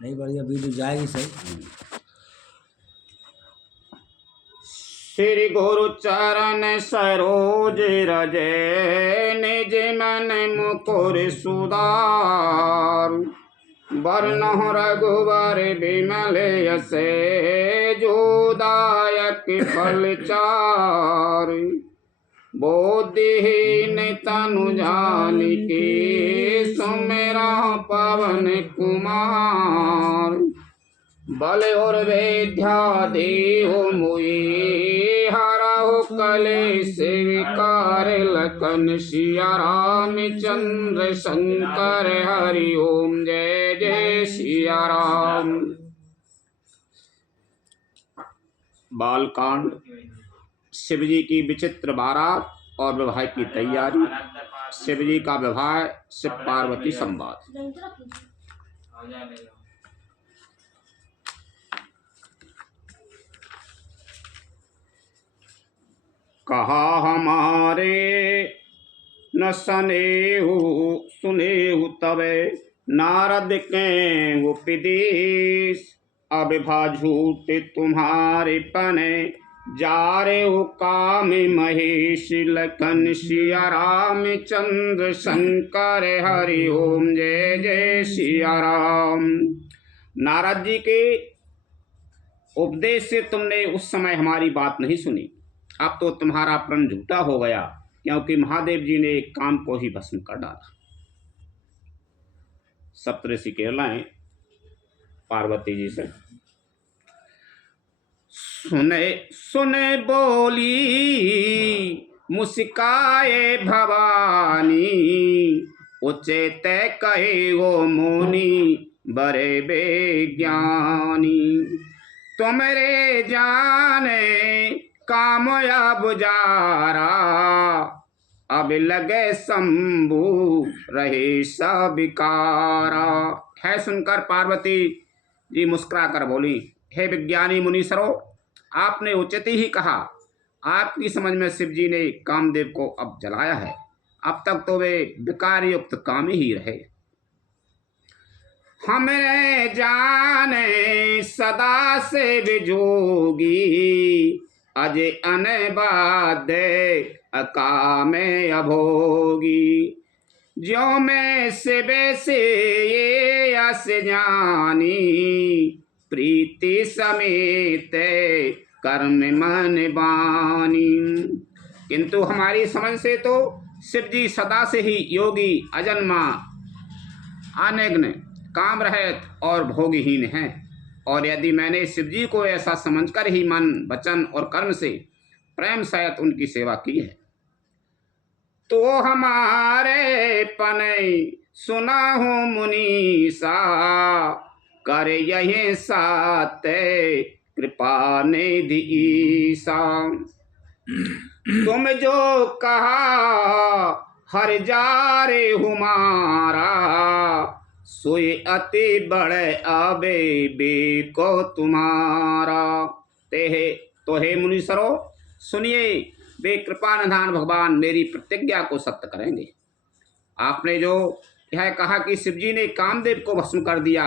नहीं बढ़िया वीडियो जाएगी सही। श्री गुरु चरण सरोज रजे निज मन मुकुर सुधार वर्ण रघुवर विमल यसे जोदायक फल चार बोधिहीन तनु जानिके सुमिरा पवन कुमार बल और वेद्या देहो मुई हरहु कलेश विकार लखन सिया रामचंद्र शंकर हरि ओम जय जय सिया राम। बालकांड शिव जी की विचित्र बारात और विवाह की तैयारी। शिव जी का विवाह शिव पार्वती संवाद। कहा हमारे न सनेहु सुनेहु तबे नारद के उपदेश अब झूठ तुम्हारे पने जा रे हो काम महेश लखन सिया रामचंद्र शंकर हरि ओम जय जय सिया राम। नारद जी के उपदेश से तुमने उस समय हमारी बात नहीं सुनी। अब तो तुम्हारा प्रण झूठा हो गया, क्योंकि महादेव जी ने काम को ही भस्म कर डाला। सप्तऋषि कहलाएं पार्वती जी से, सुने सुने बोली मुस्काए भवानी उचेत कहे वो मुनि बड़े बेज्ञानी तुमरे जाने कामयाब जारा अब लगे शंभु रहे सबिकारा। है सुनकर पार्वती जी मुस्कुरा कर बोली, हे विज्ञानी मुनीश्वरों, आपने उचित ही कहा। आपकी समझ में शिव जी ने कामदेव को अब जलाया है। अब तक तो वे विकार युक्त काम ही रहे। हमरे जाने सदा से विजोगी अजय अनबाद अकामे अभोगी जो मैं शिवे से ये अस जानी प्रीति समेत कर्म मन बानी। किंतु हमारी समझ से तो शिव जी सदा से ही योगी अजन्मा अनग्न काम रहित और भोगहीन हैं। और यदि मैंने शिव जी को ऐसा समझकर ही मन वचन और कर्म से प्रेम सहित उनकी सेवा की है, तो हमारे पने सुना हूँ मुनीसा कर यही सात कृपा निधि ईसा। तुम जो कहा हर जा रे हमारा सोए अति बड़े आबे बे को तुम्हारा। तो हे मुनीश्वरों सुनिए, वे कृपा निधान भगवान मेरी प्रतिज्ञा को सत्य करेंगे। आपने जो यह कहा कि शिव जी ने कामदेव को भस्म कर दिया,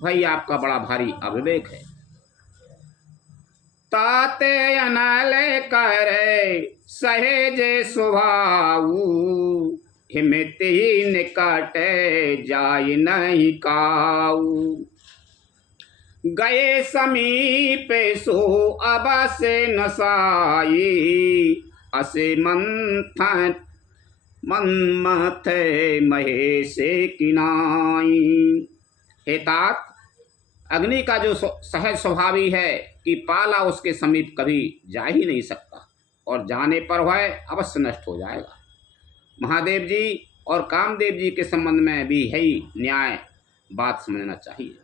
वही आपका बड़ा भारी अविवेक है। ताते अनल करे सहेजे स्वभाऊ हिम्मत ही निकट जाय नहीं काऊ। गए समीप सो अब से नसाई असे मंथन मन मथे महेश किनाई। हे तात, अग्नि का जो सहज स्वभावी है कि पाला उसके समीप कभी जा ही नहीं सकता, और जाने पर वह अवश्य नष्ट हो जाएगा। महादेव जी और कामदेव जी के संबंध में भी यही न्याय बात समझना चाहिए।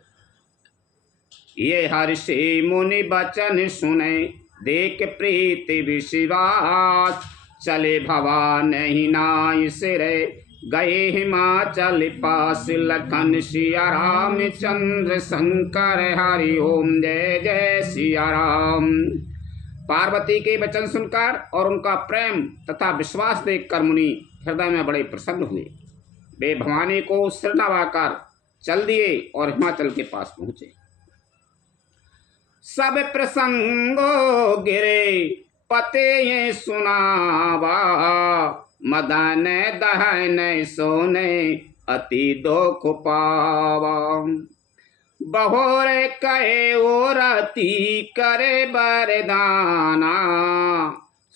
ये हर्षि मुनि बचन सुने देख प्रीति विश्वास चले भवान ही नाय सिरे गए हिमाचल पास लखन सिया रामचंद्र शंकर हरि ओम जय जय सिया राम। पार्वती के वचन सुनकर और उनका प्रेम तथा विश्वास देखकर मुनि हृदय में बड़े प्रसन्न हुए। वे भवानी को सिर नवाकर चल दिए और हिमाचल के पास पहुंचे। सब प्रसंगो गिरे पते ये सुनावा, मदन दहन सोने अति दुख पावा। बहोरे कहे ओ रति करे बरदाना,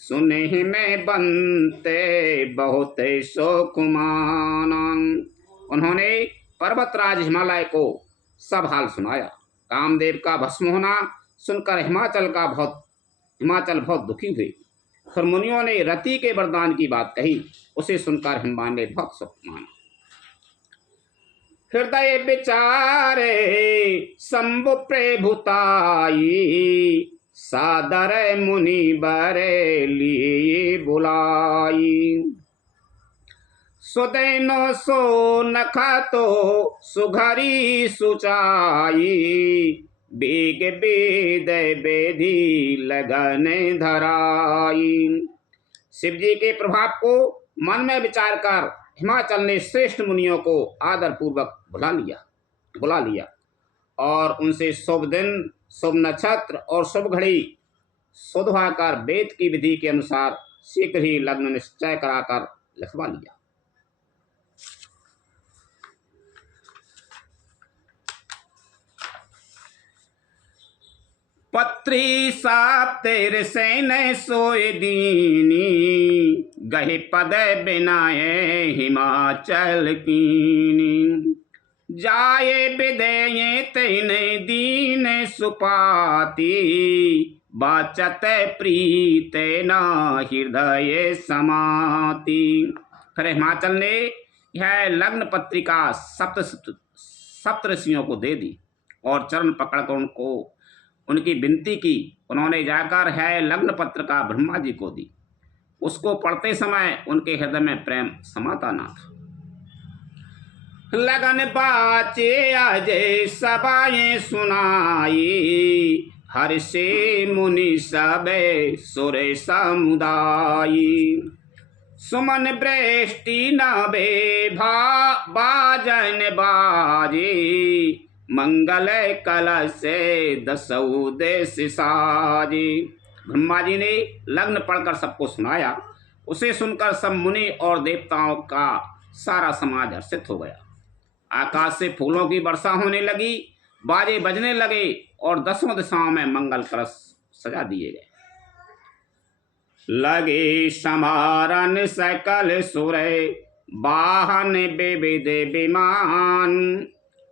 सुने में बनते बहुत शोक माना। उन्होंने पर्वतराज हिमालय को सब हाल सुनाया। कामदेव का भस्म होना सुनकर हिमाचल बहुत दुखी हुए। फिर मुनियों ने रति के वरदान की बात कही। उसे सुनकर हिमवान ने बहुत सुख माना। हृदय विचारे शंभु प्रभुताई, सादर मुनि बरे लिए बुलाई। सुदैनो सो नखा तो सुघरी सुचाई, बेग बेद बेधी लगन धराई। शिव जी के प्रभाव को मन में विचार कर हिमाचल ने श्रेष्ठ मुनियों को आदर पूर्वक बुला लिया और उनसे शुभ दिन, शुभ नक्षत्र और शुभ घड़ी शोधवा कर वेद की विधि के अनुसार शीघ्र ही लग्न निश्चय कराकर लिखवा लिया। पत्री साप तेरे सैन सोए दीनी, गहे पद बिनाए हिमाचल कीनी। जाए विदय तेन दीन सुपाती, बाचत प्रीत न हृदय समाती। फिर हिमाचल ने यह लग्न पत्रिका सप्तऋषियों को दे दी और चरण पकड़कर उनकी विनती की। उन्होंने जाकर है लग्न पत्रिका ब्रह्मा जी को दी। उसको पढ़ते समय उनके हृदय में प्रेम समाता ना था। लगन बाचे अजय सबाएं सुनाई, हर से मुनि सबे सुरे समुदायी। सुमन वृष्टि नभे बाजन बाजी, मंगल कलश से दसऊ देश साजी। ब्रह्मा जी ने लग्न पढ़कर सबको सुनाया। उसे सुनकर सब मुनि और देवताओं का सारा समाज हर्षित हो गया। आकाश से फूलों की वर्षा होने लगी, बाजे बजने लगे और दसों दिशाओं में मंगल कलश सजा दिए गए। लगे समारन सकल सुरे, वाहन विविध विमान।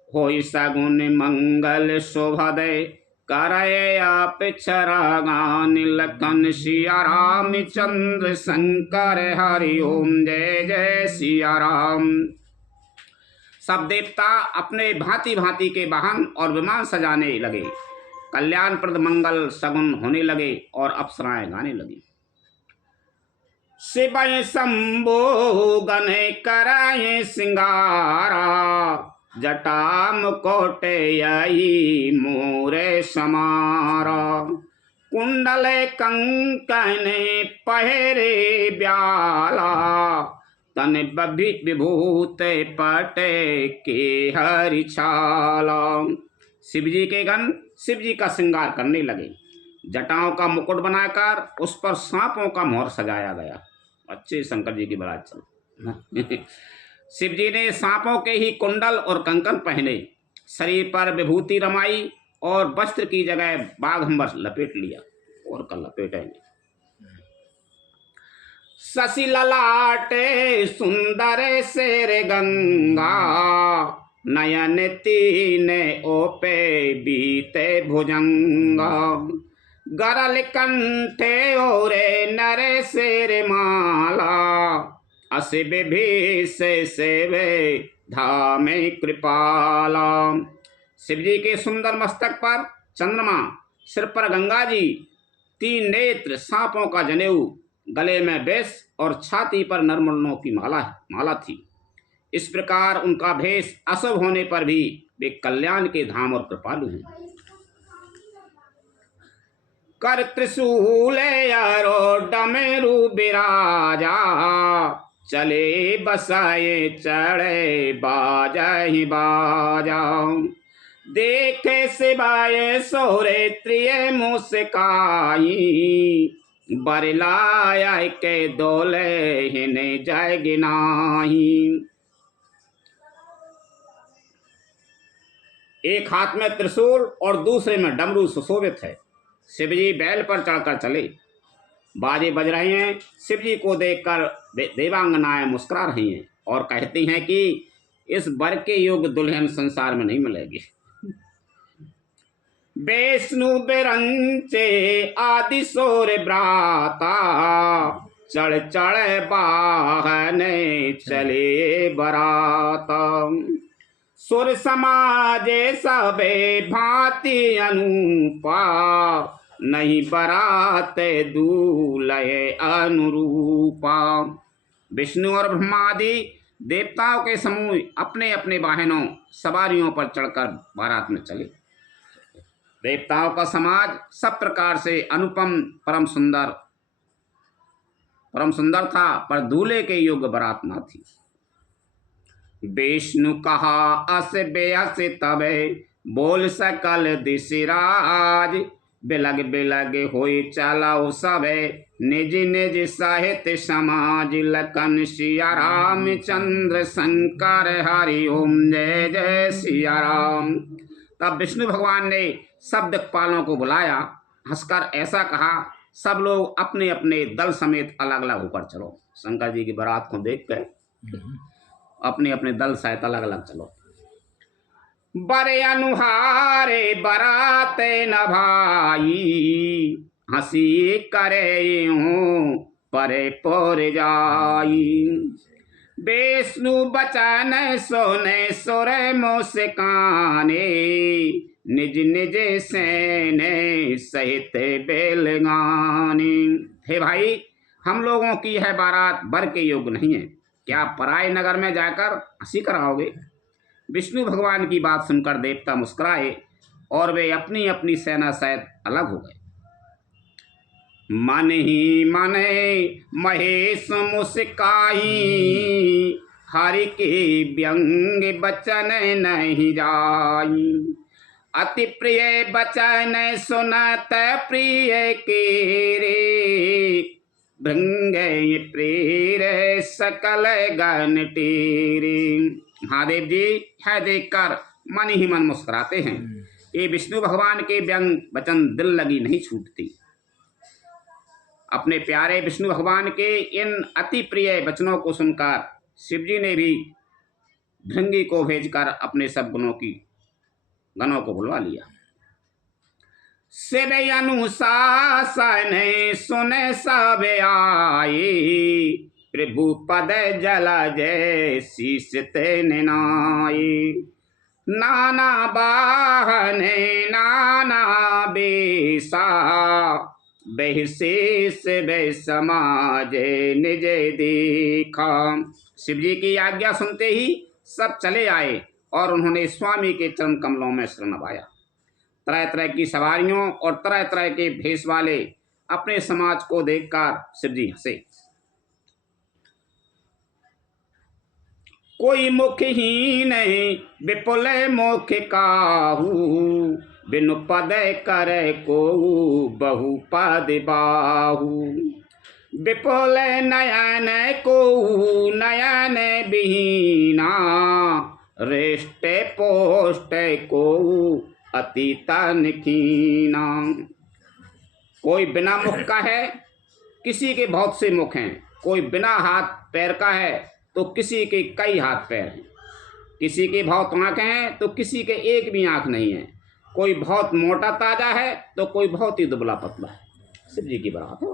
होई सगुन मंगल शोभदय, करय आप गान। लखन सिया राम चंद्र शंकर हरि ओम, जय जय सिया राम। सब देवता अपने भांति भांति के वाहन और विमान सजाने लगे। कल्याणप्रद मंगल सगुन होने लगे और अप्सराएं गाने लगी। शिवय शंभो गण कराए सिंगारा, जटा मुकोटे यही मोरे समारा। कुंडल कंकन पहरे ब्याला, तन विभूत पटे के हरिछाला। शिवजी के गण शिवजी का श्रृंगार करने लगे। जटाओं का मुकुट बनाकर उस पर सांपों का मोहर सजाया गया। अच्छे शंकर जी की बारात चल। शिवजी ने सांपों के ही कुंडल और कंकन पहने, शरीर पर विभूति रमाई और वस्त्र की जगह बाघंबर लपेट लिया और कल लपेटेंगे। शशि ललाटे सुंदर शेर गंगा, नयन तीन ओपे बीते भुजंगा। गरल कंठे ओरे नरे शेर माला, अस विभीष सेवे धामे कृपाला। शिवजी के सुंदर मस्तक पर चंद्रमा, सिर पर गंगा जी, तीन नेत्र, सांपों का जनेऊ, गले में वेश और छाती पर नरमुंडों की माला थी। इस प्रकार उनका भेष अशुभ होने पर भी वे कल्याण के धाम और कृपालु हैं। कर त्रिशूल यारो डमरू बिराजा, चले बसाए चढ़े बाजहि बाजाऊं। देखे सिवाय सोरे त्रिय मुस्काई, बरलाया के दोले हिने जाएगी नाही। एक हाथ में त्रिशूल और दूसरे में डमरू सुशोभित है। शिवजी बैल पर चढ़कर चले, बाजे बज रहे हैं। शिवजी को देखकर देवांगनाएं मुस्कुरा रही हैं और कहती हैं कि इस वर के योग्य दुल्हन संसार में नहीं मिलेगी। विष्णु बिरंचे आदि सोर ब्राता, चढ़ चढ़ बाहने चले बराता। सुर समाजे सबे भांति अनुपा, नहीं बराते दूल्हे अनुरूपा। विष्णु और ब्रह्मादि देवताओं के समूह अपने अपने वाहनों सवारियों पर चढ़कर बारात में चले। देवताओं का समाज सब प्रकार से अनुपम परम सुंदर था, पर दूल्हे के योग्य बारात न थी। विष्णु कहा अस बेअस तबे, बोल सकल दिशराज। बिलग बिलग होई चलाओ सबे, निज निज साहित्य समाज। लखन सिया राम चंद्र शंकर हरि ओम जय जय सिया राम। तब विष्णु भगवान ने सब दिक्पालों को बुलाया, हंसकर ऐसा कहा, सब लोग अपने अपने दल समेत अलग अलग होकर चलो। शंकर जी की बारात को देख कर अपने अपने दल सहित अलग अलग चलो। बरे अनुहारे बराते न भाई, हंसी करे हूँ परे पोर जाई। विष्णु बचन सोने सुरे मुस्काने, निज निज सेने सहित बेलगाने। हे भाई, हम लोगों की है बारात वर के योग्य नहीं है, क्या पराय नगर में जाकर हंसी कराओगे? विष्णु भगवान की बात सुनकर देवता मुस्कुराए और वे अपनी अपनी सेना सहित अलग हो गए। मन ही मने महेश मुस्काई, हरि के व्यंग बचन नहीं जाई। अति प्रिय बचन सुनत प्रिय के रे, भृंग प्रेर सकल गण टेरे। महादेव जी है देखकर मन ही मन मुस्कुराते हैं। ये विष्णु भगवान के व्यंग वचन दिल लगी नहीं छूटती। अपने प्यारे विष्णु भगवान के इन अति प्रिय वचनों को सुनकर शिवजी ने भी भृंगी को भेजकर अपने सब गणों को बुलवा लिया। शिव अनुशासन सुने सब आए, प्रभु पद जल जय शीस ते नाई। नाना बाहने नाना बेसा, बहिशेष बह समाजे निज देखा। शिवजी की आज्ञा सुनते ही सब चले आए और उन्होंने स्वामी के चरण कमलों में शरण नवाया। तरह तरह की सवारियों और तरह तरह के भेष वाले अपने समाज को देखकर शिवजी हंसे। कोई मुखहीन विपुल मुख काहू, बिनु पद करे को बहु पद बाहू। विपुल नयन को नयन बिहीना, रेष्ट पोष्ट को अति तन कीना। कोई बिना मुख का है, किसी के बहुत से मुख हैं। कोई बिना हाथ पैर का है तो किसी के कई हाथ पैर हैं। किसी के बहुत आँखें हैं तो किसी के एक भी आँख नहीं है। कोई बहुत मोटा ताजा है तो कोई बहुत ही दुबला पतला है। शिव जी की बारात है।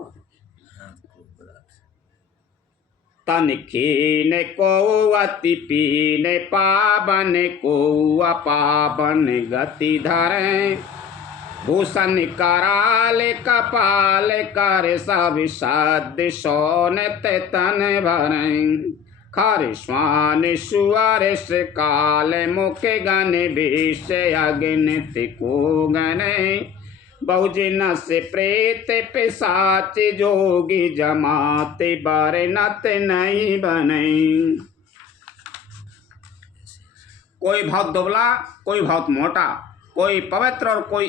तन खीन को अति पीन, पावन को अपावन गति धरें। भूषण कराल कपाल कर सब साध सोन तन भरें। खर स्वान सुअर काल मुख गण विष अग्नित को गणे। बहुजिन से प्रेत पिशाच जोगी जमाते बरनत नहीं बने। कोई बहुत दुबला, कोई बहुत मोटा, कोई पवित्र और कोई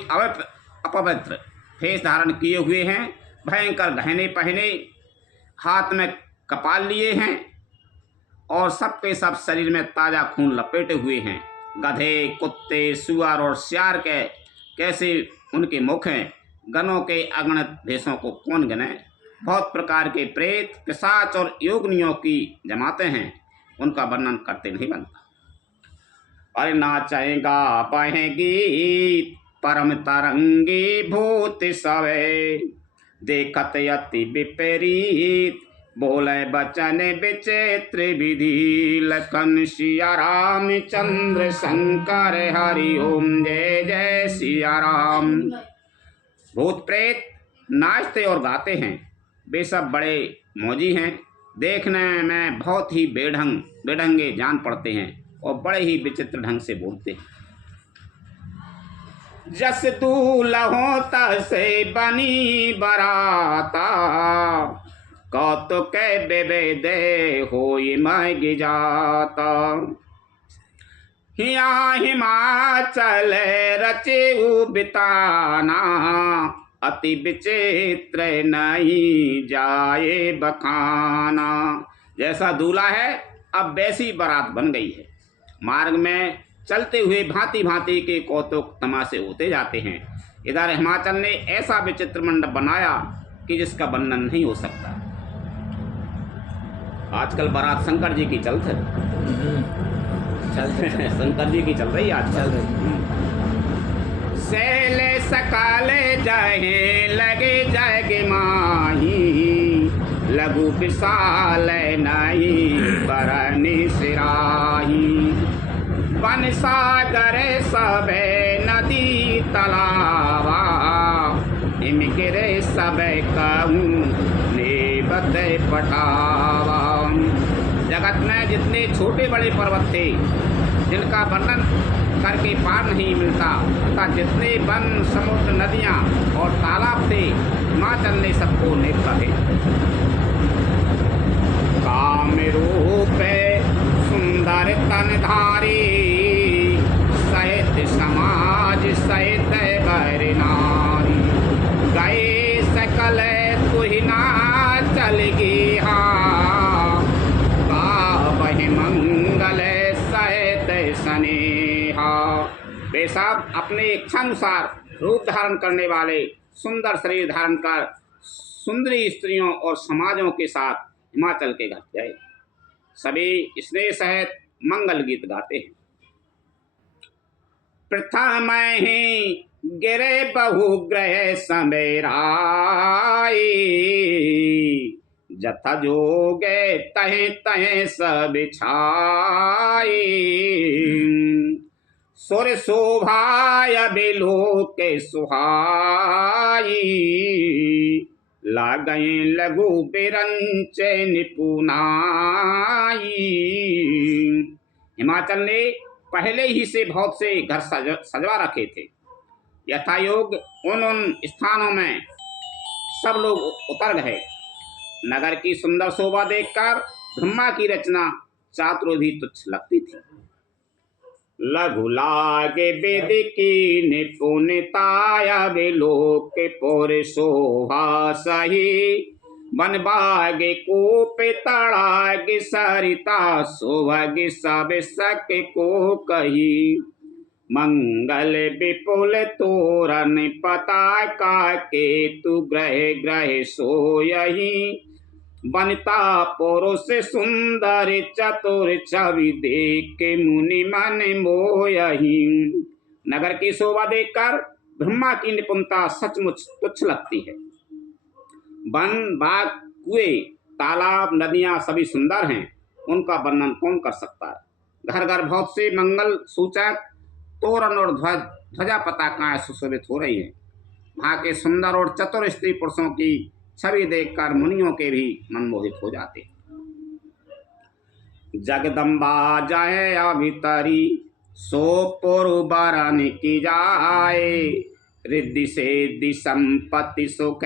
अपवित्र भेष धारण किए हुए हैं, भयंकर गहने पहने, हाथ में कपाल लिए हैं और सबके सब शरीर में ताज़ा खून लपेटे हुए हैं। गधे, कुत्ते, सुअर और सियार के कैसे उनके मुख हैं। गणों के अगणित भेषों को कौन गिने। बहुत प्रकार के प्रेत, पिशाच और योगिनियों की जमाते हैं, उनका वर्णन करते नहीं बनता। अरे नाचेगा बहें गीत परम तरंगी भूत सवे, देखत अति विपरीत बोले बचन विचित्र विधि। लखन सिया राम चंद्र शंकर हरि ओम, जय जय सिया राम। भूत प्रेत नाचते और गाते हैं, वे सब बड़े मौजी हैं, देखने में बहुत ही बेढंगे जान पड़ते हैं और बड़े ही विचित्र ढंग से बोलते हैं। जस दूल्हों तसे बनी बराता, कौतुक बेबेदे होई मैं गिजाता। हिया हिमाचल रचे बिताना, अति विचित्र नहीं जाए बखाना। जैसा दूल्हा है अब वैसी बारात बन गई है। मार्ग में चलते हुए भांति भांति के कौतुक तमाशे होते जाते हैं। इधर हिमाचल ने ऐसा विचित्र मंडप बनाया कि जिसका वर्णन नहीं हो सकता। आजकल बारात शंकर जी की चलते शंकर जी की चल रही है आजकल। सेले सकाले जाए लगे जाएगे माही, लघु विशाल नहीं बरनी सिराही। वन सागर सबे नदी तलावा, इनगिरे सबे कहूँ नेबत पटावा। जगत में जितने छोटे बड़े पर्वत थे जिनका वर्णन करके पार नहीं मिलता, तथा जितने वन, समुद्र, नदियाँ और तालाब थे, हिमाचल ने सबको नेक करे। काम रूप सुंदर तनधारी, सहित समाज सहित बर नारी। गए सकल तुहिना चलगी हा, वही मंगल सहित स्नेहा। वे सब अपने इच्छानुसार रूप धारण करने वाले, सुंदर शरीर धारण कर सुंदरी स्त्रियों और समाजों के साथ हिमाचल के घर गए। सभी स्नेह सहित मंगल गीत गाते हैं। प्रथम ही गिरे बहुग्रह समेराई, जथा जोगे तहे तहे सब छाई। सुर शोभाय बिलोक सुहाई, लागए लघु बिरंच निपुनाई। हिमाचल ने पहले ही से बहुत से घर सजवा रखे थे। यथायोग उन स्थानों में सब लोग उतर गए। नगर की सुंदर शोभा देखकर ब्रह्मा की रचना चातुर भी तुच्छ लगती थी। लघु लागे वेद की निपुणताया, बिलोक पुर शोभा सही। वन बागे कोप तड़ाग सरिता, शोभग सब सक को कही। मंगल विपुल तोरण पताका, केतु ग्रह ग्रह सोयही। बनता पुरुष सुंदर चतुर, छवि देख मुनि मन मोयही। नगर की शोभा देखकर ब्रह्मा की निपुणता सचमुच तुच्छ लगती है। वन, बाग, कुएं, तालाब, नदियां सभी सुंदर हैं, उनका वर्णन कौन कर सकता है। घर घर बहुत से मंगल सूचक तोरण और ध्वजा पताकाएं सुशोभित हो रही हैं। वहाँ के सुंदर और चतुर स्त्री पुरुषों की छवि देखकर मुनियों के भी मन मोहित हो जाते। जगदम्बा जाए अभितरी, सो पुरु बरन की जाए। रिद्धि सिद्धि संपत्ति सुख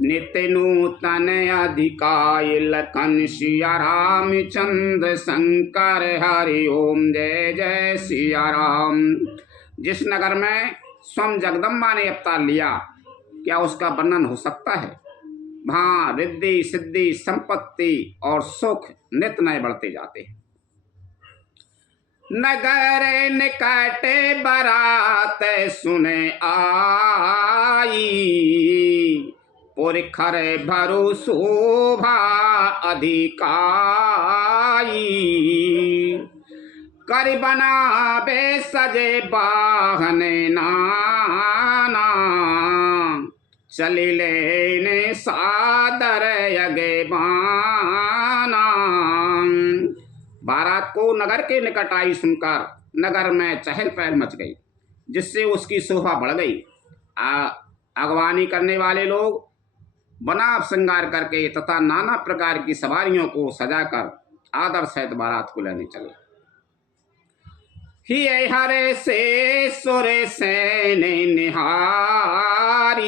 नित्य नूतन अधिकाय लखन सिया रामचंद्र शंकर हरि ओम जय जय सिया राम। जिस नगर में स्वयं जगदम्बा ने अवतार लिया, क्या उसका वर्णन हो सकता है? वहाँ रिद्धि सिद्धि संपत्ति और सुख नित नए बढ़ते जाते हैं। नगर निकट बरात सुने आई, पुरखर भरु शोभा अधिकाई, कर बनावे सजे बाहन नाना, चली लेने सादर यगे बाना। बारात को नगर के निकट आई सुनकर नगर में चहल पहल मच गई, जिससे उसकी शोभा बढ़ गई। अगवानी करने वाले लोग बना श्रृंगार करके तथा नाना प्रकार की सवारियों को सजाकर आदर सहित बारात को लेने चले। ही हरे से सुरे सेने निहारी,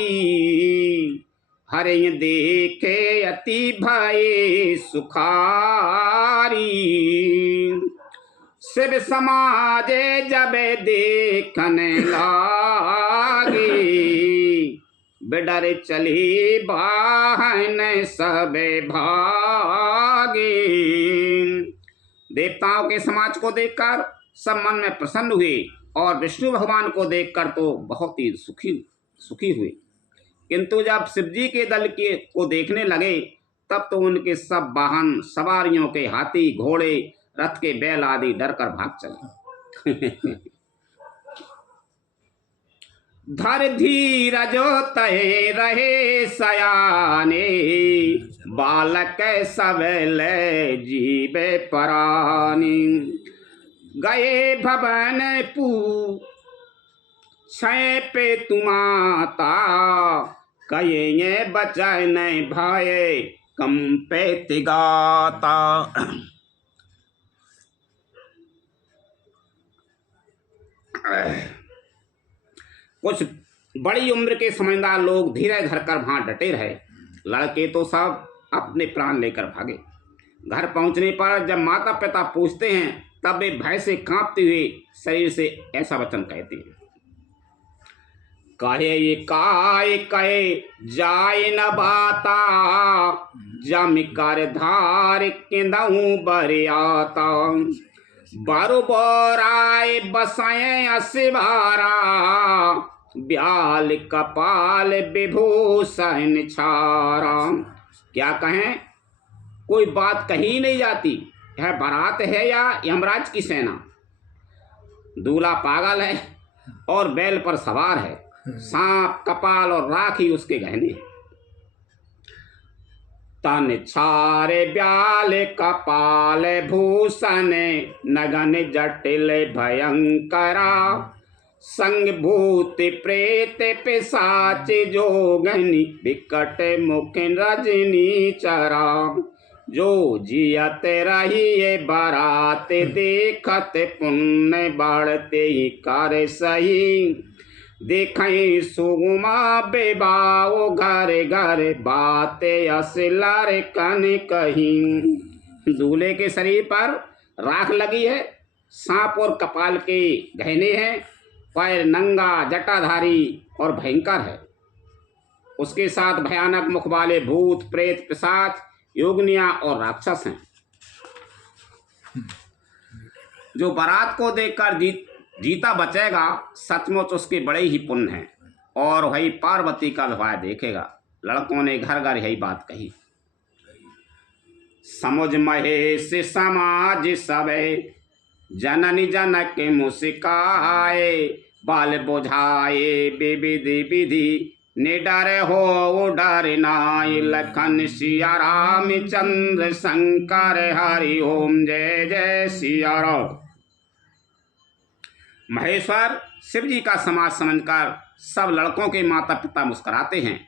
हरे देखे अति भय सुखारी, शिव समाजे जब देखने लागी, बिडर चली बाहन सबे भागी। देवताओं के समाज को देखकर सब मन में प्रसन्न हुए और विष्णु भगवान को देखकर तो बहुत ही सुखी हुए, किंतु जब शिव जी के दल को देखने लगे तब तो उनके सब वाहन सवारियों के हाथी घोड़े रथ के बैल आदि डर कर भाग चले। धर धीरजो तय रहे सयाने, बालक सब ले जीवे परानी, गए भवन पू छे पे तुमाता, कये बचन भाए कम पे तिगाता। कुछ बड़ी उम्र के समझदार लोग धीरे धरकर वहां डटे रहे। लड़के तो सब अपने प्राण लेकर भागे। घर पहुंचने पर जब माता पिता पूछते हैं तब वे भय से कांपते हुए शरीर से ऐसा वचन कहते हैं, कहे ये काय कहे जाय न बाता, जम कर धार केंदऊ बरियाता, बारो बोराय बसाए असिवारा, ब्याल कपाल विभूषण छारा। क्या कहें, कोई बात कही नहीं जाती है। बारात है या यमराज की सेना? दूल्हा पागल है और बैल पर सवार है, सांप कपाल और राखी उसके गहने। तन छारे ब्याल कपाल भूषण, नगन जटिल भयंकरा, संग भूत प्रेत पिशाच जोगनि, विकट मुख रजनी चरा, जो जियत रही बारात देखत, पुण्य बढ़ते ही कर सही, देखें सुगमा बेबाओ घर घर, बाते असलर कन कहीं। दूल्हे के शरीर पर राख लगी है, सांप और कपाल के गहने हैं, पैर नंगा जटाधारी और भयंकर है। उसके साथ भयानक मुख वाले भूत प्रेत पिशाच योगनिया और राक्षस हैं। जो बारात को देखकर जीता बचेगा, सचमुच उसके बड़े ही पुण्य हैं और वही पार्वती का विवाह देखेगा। लड़कों ने घर घर यही बात कही। समुझ महेश समाज सबे, जननी जनक मुस्काए, बाल बुझाए विविधि विधि, निडर हो डर नाय, लखन सिया रामचंद्र शंकर हरि ओम जय जय सिया राम। महेश्वर शिव जी का समाज समझकर सब लड़कों के माता पिता मुस्कुराते हैं।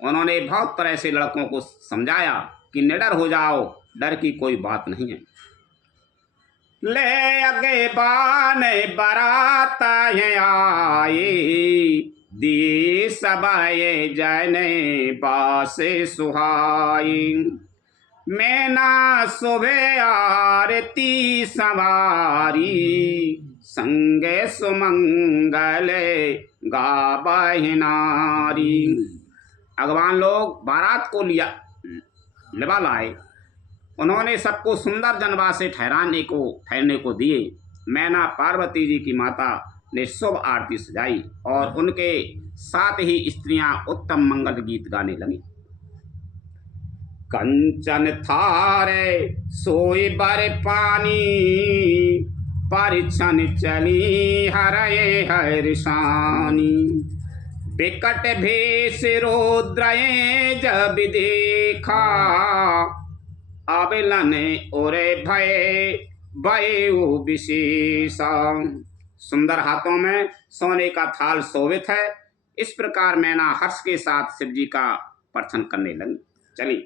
उन्होंने बहुत तरह से लड़कों को समझाया कि निडर हो जाओ, डर की कोई बात नहीं है। ले अगे बान बारात आए, दी सबाए जने बासे सुहाई। मैना सुबह आरती सवारी, संगे सुमंगल गाबहि नारी। अगवान लोग बारात को लिबा लाए। उन्होंने सबको सुंदर जनवा से ठहरने को दिए। मैना पार्वती जी की माता ने शुभ आरती सजाई और उनके साथ ही स्त्रियां उत्तम मंगल गीत गाने लगी। कंचन थारे सोई बर पानी, परिछन चली हरे हर्षानी। बिकट भेष रुद्रये जब देखा, अबिलन ओरे भय भय विशेषा। सुंदर हाथों में सोने का थाल शोभित है। इस प्रकार मैना हर्ष के साथ शिव जी का प्रथन करने लगी चली।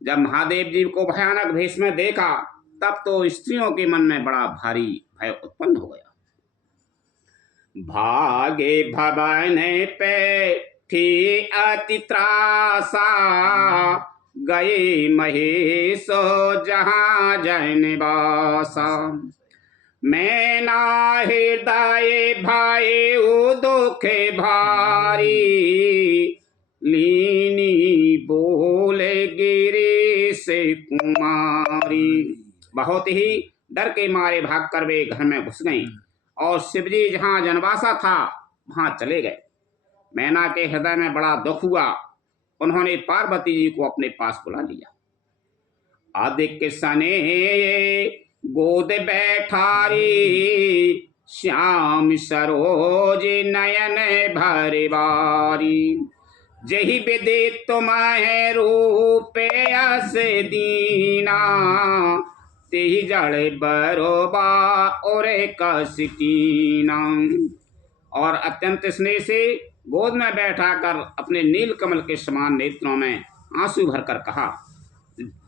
जब महादेव जी को भयानक भेष में देखा, तब तो स्त्रियों के मन में बड़ा भारी भय उत्पन्न हो गया। भागे भवन पे थी अति त्रासा, गए महेशो जहाँ जय निवासा। मैना हृदय भाई दुखे भारी, लीनी बोले गिरी से कुमारी। बहुत ही डर के मारे भागकर वे घर में घुस गईं और शिवजी जहाँ जनवासा था वहाँ चले गए। मैना के हृदय में बड़ा दुख हुआ। उन्होंने पार्वती जी को अपने पास बुला लिया। आदित्य सने गोद बैठारी, श्याम सरोज नयन भरवारी। जही विदि तुम्हें रूप अस दीना, तेहि जड़ बरोबा और कसिकीना। और अत्यंत स्नेह से गोद में बैठाकर अपने नील कमल के समान नेत्रों में आंसू भरकर कहा,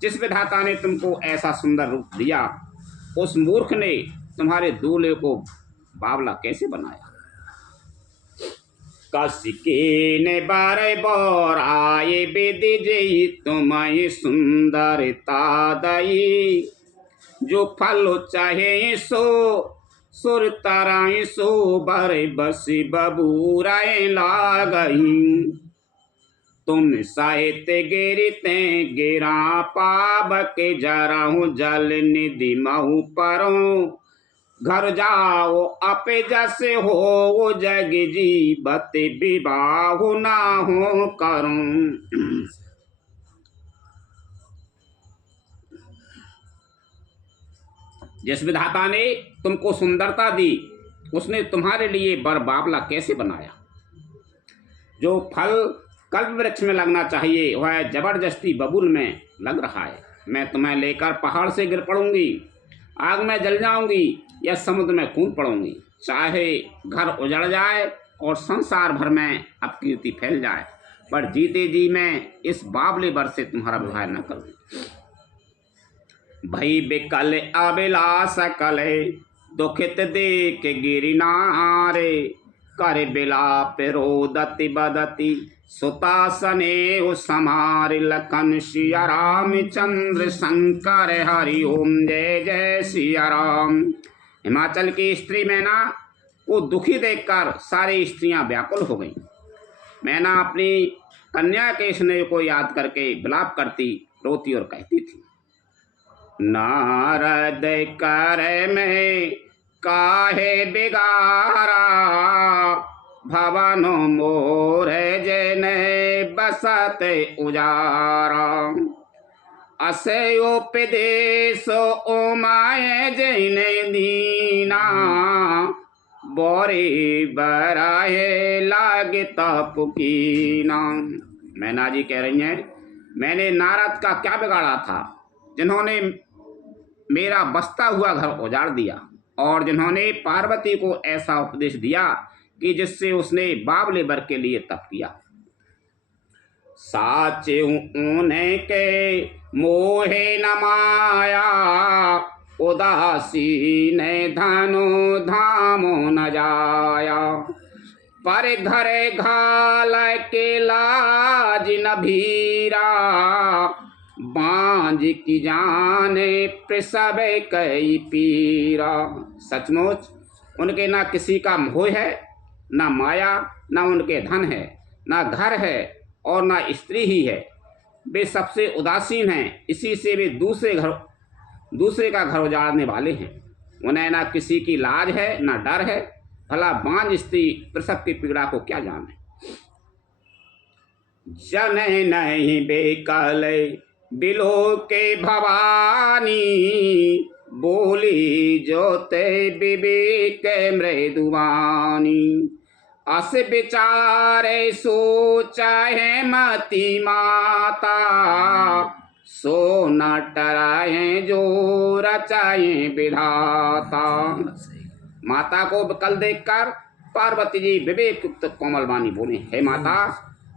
जिस विधाता ने तुमको ऐसा सुंदर रूप दिया, उस मूर्ख ने तुम्हारे दूल्हे को बावला कैसे बनाया। कसिके ने बारे बोर आए विधि जई, तुम्हें सुंदरता दई। जो फल चाहे सो सुर तराई, सो बर बसी बबूराए लागई। तुम साहित्य गिरते गिरा पाबक, जराहू जल निधि महू परो। घर जाओ अपे जैसे हो वो जग जीवत, विवाह ना हो करूं। जिस विधाता ने तुमको सुंदरता दी, उसने तुम्हारे लिए बर बावला कैसे बनाया। जो फल कल्प वृक्ष में लगना चाहिए वह जबरदस्ती बबूल में लग रहा है। मैं तुम्हें लेकर पहाड़ से गिर पड़ूंगी, आग में जल जाऊंगी या समुद्र में कूद पड़ूंगी। चाहे घर उजड़ जाए और संसार भर में अपकीर्ति फैल जाए, पर जीते जी मैं इस बावले बर से तुम्हारा विवाह न करूँ। भई बिकल अभिलाष कले, दुखित देख गिरिनारे। कर बिलाप रोदति बदति, सुतासने समार। लखन सिया रामचंद्र शंकर हरि ओम, जय जय सिया राम। हिमाचल की स्त्री मैना को दुखी देखकर सारी स्त्रियां व्याकुल हो गईं। मैना अपनी कन्या के स्नेह को याद करके विलाप करती, रोती और कहती थी, नारद कर में काहे बिगारा। भवन मोर जने बसत उजारा। असे उपदेश ओमाए जने दीना। बोरे बराहे लागे तपुकीना। मैना जी कह रही हैं, मैंने नारद का क्या बिगाड़ा था, जिन्होंने मेरा बसता हुआ घर उजाड़ दिया और जिन्होंने पार्वती को ऐसा उपदेश दिया कि जिससे उसने बावले बर के लिए तप किया। साचे उन्हें के मोहे न माया, उदासीन धनु धामो न जाया। पर घरे घाल के लाज न भीरा, बांझ की जाने प्रसव कई पीरा। सचमुच उनके ना किसी का मोह है, ना माया, ना उनके धन है, ना घर है और ना स्त्री ही है। वे सबसे उदासीन हैं, इसी से वे दूसरे का घर उजाड़ने वाले हैं। उन्हें ना किसी की लाज है, ना डर है। भला बांझ स्त्री प्रसव की पीड़ा को क्या जाने। जन नहीं बेकल बिलो के भवानी, बोली जोते विवेक मृदुवानी। अस विचारे सोचा है मती माता, सो न टराए जो रचाए विधाता। माता को विकल देखकर पार्वती जी विवेक युक्त कोमल वाणी बोले, हे माता,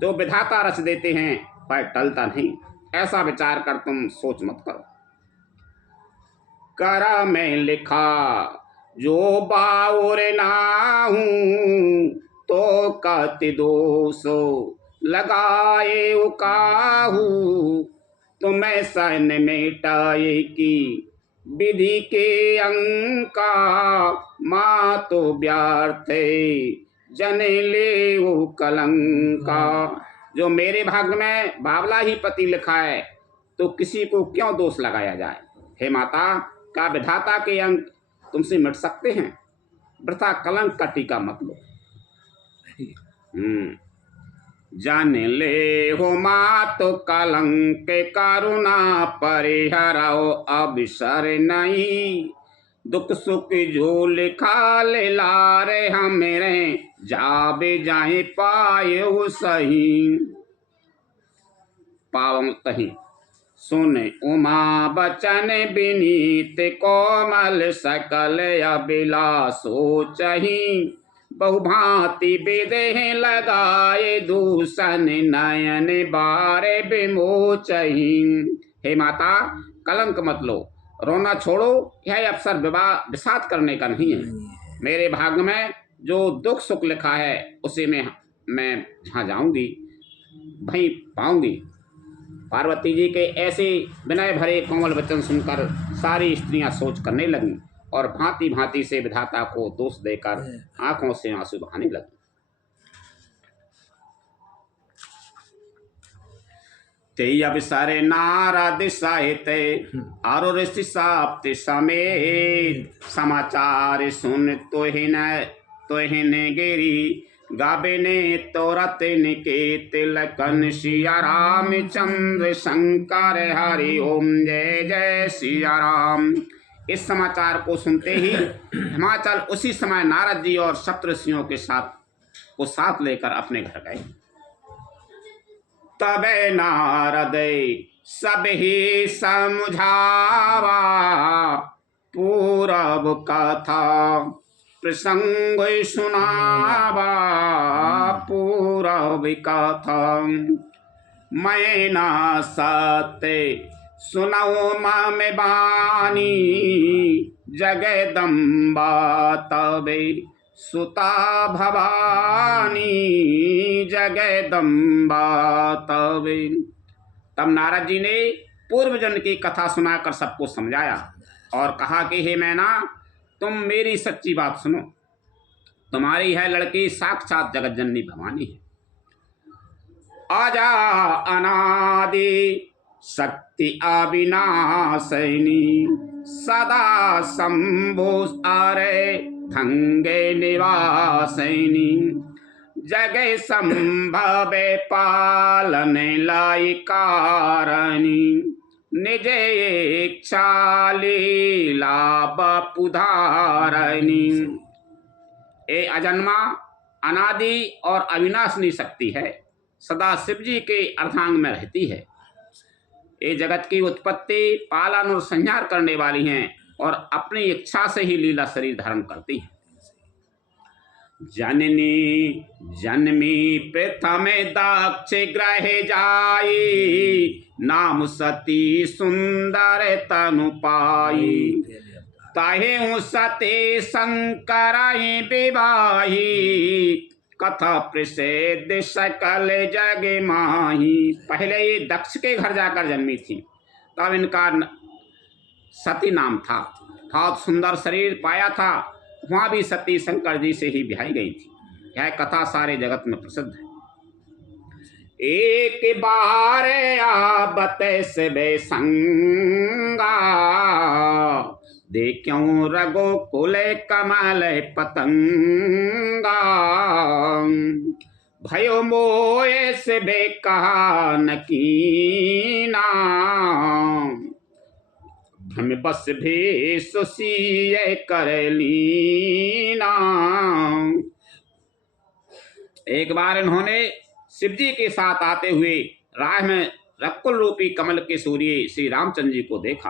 जो विधाता रच देते हैं पर टलता नहीं, ऐसा विचार कर तुम सोच मत करो। कर में लिखा जो बाउर नाहूं, तो कति दोषो लगाए उकाहू। तुम्हें सन मेटाए की विधि के अंका, माँ तो व्यर्थे जन ले वो कलंका। जो मेरे भाग्य में बावला ही पति लिखा है, तो किसी को क्यों दोष लगाया जाए। हे माता, का विधाता के अंक तुमसे मिट सकते हैं? वृथा कलंक का टीका मत लो। जान ले हो मात कलंक करुणा परिहरो अवसर नहीं। दुख सुख जो लिखा ले लारे हमेरे, जाबे जाए पाए हो सही। पावं तही सुन उमा बचन विनीत, कोमल सकल अभिलाषो चही। बहुभांति विदेह लगाए दूषण, नयन बारे विमोचही। हे माता, कलंक मत लो, रोना छोड़ो। यह अवसर विवाह विषाद करने का नहीं है। मेरे भाग्य में जो दुख सुख लिखा है, उसे मैं जहाँ जाऊंगी वहीं पाऊंगी। पार्वती जी के ऐसे विनय भरे कोमल वचन सुनकर सारी स्त्रियां सोच करने लगीं और भांति भांति से विधाता को दोष देकर आंखों से आंसू बहाने लगी। ते अवसर नारद साहित्य आरो ऋषि साप्त समेत, समाचार सुन तोहिन गिरी। गावे ने तोरत निकेत लखन, सिया रामचंद्र शंकर हरि ओम जय जय सिया राम। इस समाचार को सुनते ही हिमाचल उसी समय नारद जी और सप्तऋषियों के साथ लेकर अपने घर गए। तबे नारद सब ही समझावा, पूरब कथा प्रसंग सुनावा। पूरब कथा मैं ना सत्य सुनाओ माँ में बानी, जगदम्बा तबे सुता भवानी। जगदम्बा तबे। तब नारद जी ने पूर्व जन्म की कथा सुनाकर सबको समझाया और कहा कि हे मैना, तुम मेरी सच्ची बात सुनो। तुम्हारी है लड़की साक्षात जगत जननी भवानी है। आजा अनादि शक्ति अविनाशिनी, सदा शंभो अरे धंगे निवासिनी। जगै संभवे पालन लाई कारणि, निज इच्छा लीला बपुधारणी। ए अजन्मा, अनादि और अविनाशिनी शक्ति है, सदा शिव जी के अर्धांग में रहती है। ये जगत की उत्पत्ति, पालन और संहार करने वाली हैं और अपनी इच्छा से ही लीला शरीर धारण करती हैं। जननी जन्मी प्रथम दक्ष ग्रह जाई, नाम सती सुंदर तनु पाई। ताहे सते शंकर विवाही, कथा प्रसिद्ध सकल जग माही। पहले ये दक्ष के घर जाकर जन्मी थी, तब इनका सती नाम था। बहुत सुंदर शरीर पाया था, वहाँ भी सती शंकर जी से ही ब्याही गई थी। यह कथा सारे जगत में प्रसिद्ध है। एक बार आबत से संगा, देखूं रघुकुल कमल पतंगा। भयो मोए से बे कहा न कीना, भ्रम बस भी सुसीय कर लीना। एक बार इन्होंने शिव जी के साथ आते हुए राह में रकुल रूपी कमल के सूर्य श्री रामचंद्र जी को देखा।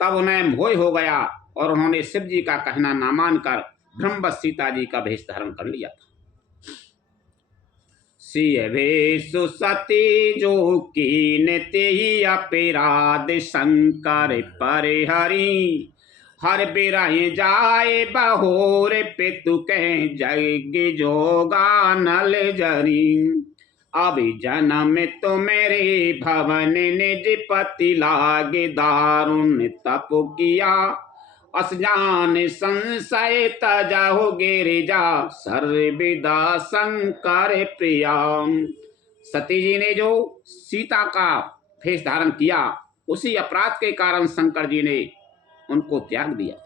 तब उन्हें मोह हो गया और उन्होंने शिव जी का कहना ना मानकर ब्रह्मवश सीता जी का भेष धारण कर लिया था। सिय भेष सती जो कीन तेहि अपराध, शंकर परिहरि हर बिरहि जाए बहोर, पितु कह जग जोगा नल जरी। अभी जन्म तो मेरे भवन निज पति लागे, दारुण तप किया अस जान संशय तजहु गिरिजा, सर्वविदा शंकर प्रिया। सती जी ने जो सीता का भेष धारण किया, उसी अपराध के कारण शंकर जी ने उनको त्याग दिया।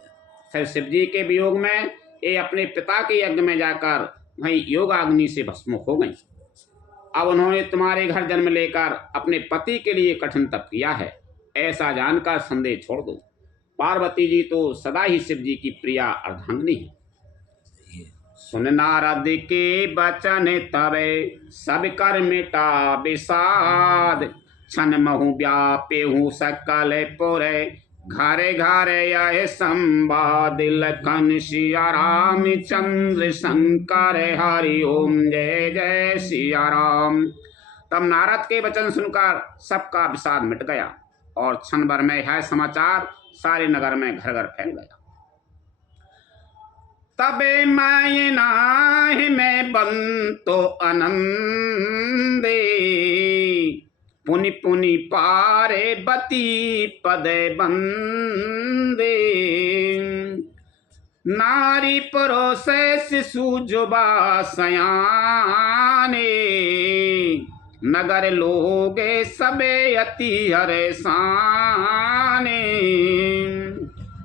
फिर शिव जी के वियोग में ये अपने पिता के यज्ञ में जाकर वहीं योगाग्नि से भस्म हो गई। अब उन्होंने तुम्हारे घर जन्म लेकर अपने पति के लिए कठिन तप किया है, ऐसा जानकर संदेह छोड़ दो। पार्वती जी तो सदा ही शिव जी की प्रिया अर्धांगिनी है। सुन नारद के बचन तबे, सब कर मिटा विषाद, क्षण महु व्यापे हूँ सकल पुरे, घरे घरे यह संवाद, लखन सिया रामचंद्र शंकर हरि ओम जय जय सिया राम। तब नारद के वचन सुनकर सबका विषाद मिट गया और क्षण भर में यह समाचार सारे नगर में घर घर फैल गया। तबे मैं नाहि में बंतो आनंदे, पुनि पुनि पारे बती पदे बंदे। नारी परोसे शिशु जुबा सयाने, नगर लोगे सबे अति हरे साने।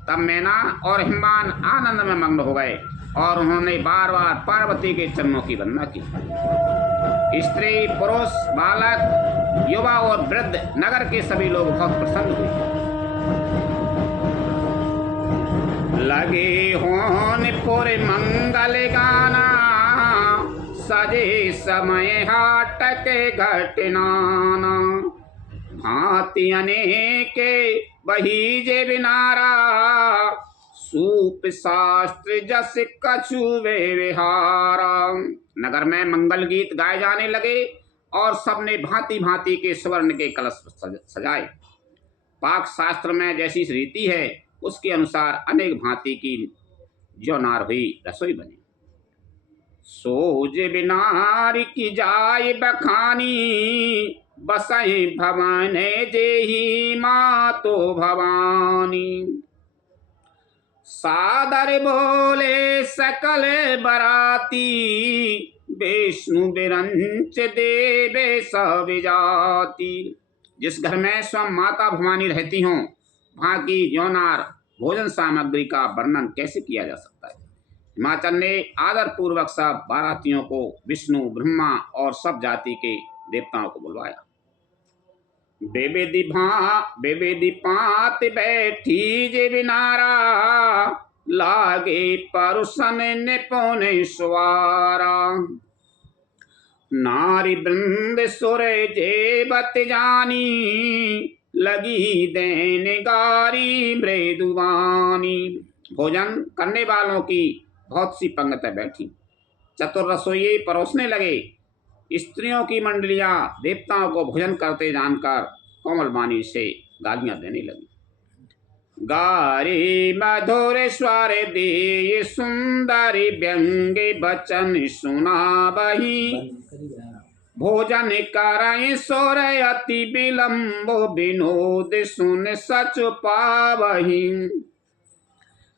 तब मैना और हिमान आनंद में मग्न हो गए और उन्होंने बार बार पार्वती के चरणों की वंदना की। स्त्री पुरुष बालक युवा और वृद्ध नगर के सभी लोग बहुत प्रसन्न हुए। लगे होन पुर मंगल गाना, सजे समय हाटक घटनाना। भांति अनेके बही जे बिनारा, सूप शास्त्र जस कछुवे विहारा। नगर में मंगल गीत गाए जाने लगे और सबने भांति भांति के स्वर्ण के कलश सजाए। पाक शास्त्र में जैसी रीति है उसके अनुसार अनेक भांति की ज्योनार हुई रसोई बनी। सोज बिनार की जाय बखानी, बसई भवन जेहि मातो भवानी। सादर बोले सकल बराती, विष्णु बिरंच देवे सब जाति। जिस घर में स्वयं माता भवानी रहती हों, वहाँ की ज्योनार भोजन सामग्री का वर्णन कैसे किया जा सकता है। हिमाचल ने आदर पूर्वक सब बारातियों को विष्णु ब्रह्मा और सब जाति के देवताओं को बुलवाया। बेबेदी पात बैठी जे बिनारा, लागे परुषन निपुण स्वारा। नारी वृंद सुर जेबत जानी, लगी देन गारी मृदुवानी। भोजन करने वालों की बहुत सी पंक्तियां बैठी, चतुर रसोई परोसने लगे। स्त्रियों की मंडलियां देवताओं को भोजन करते जानकर कोमल वाणी से गालियां देने लगी। गारी मधुर स्वर दे सुंदरी व्यंग बचन सुनावही। भोजन करई सोर अति विलम्ब विनोद सुन सच पावही।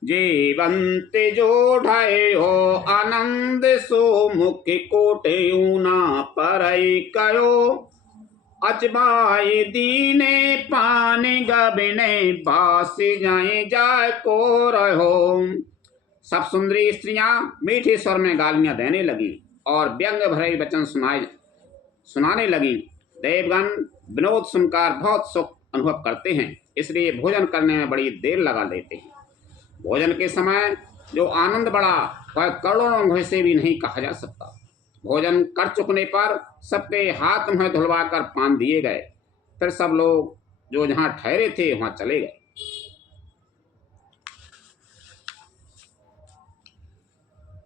जेवंत जो ढय हो आनंद सो मुख कोट ऊना परई कयो। अचबाए दीने पान गबिने बास जाए जाय को रहो। सब सुंदरी स्त्रियां मीठे स्वर में गालियां देने लगी और व्यंग भरे वचन सुनाने लगी। देवगण विनोद सुनकर बहुत सुख अनुभव करते हैं, इसलिए भोजन करने में बड़ी देर लगा देते हैं। भोजन के समय जो आनंद बढ़ा वह करोड़ों से भी नहीं कहा जा सकता। भोजन कर चुकने पर सबके हाथ मुंह धुलवाकर पान दिए गए। फिर सब लोग जो जहां ठहरे थे वहां चले गए।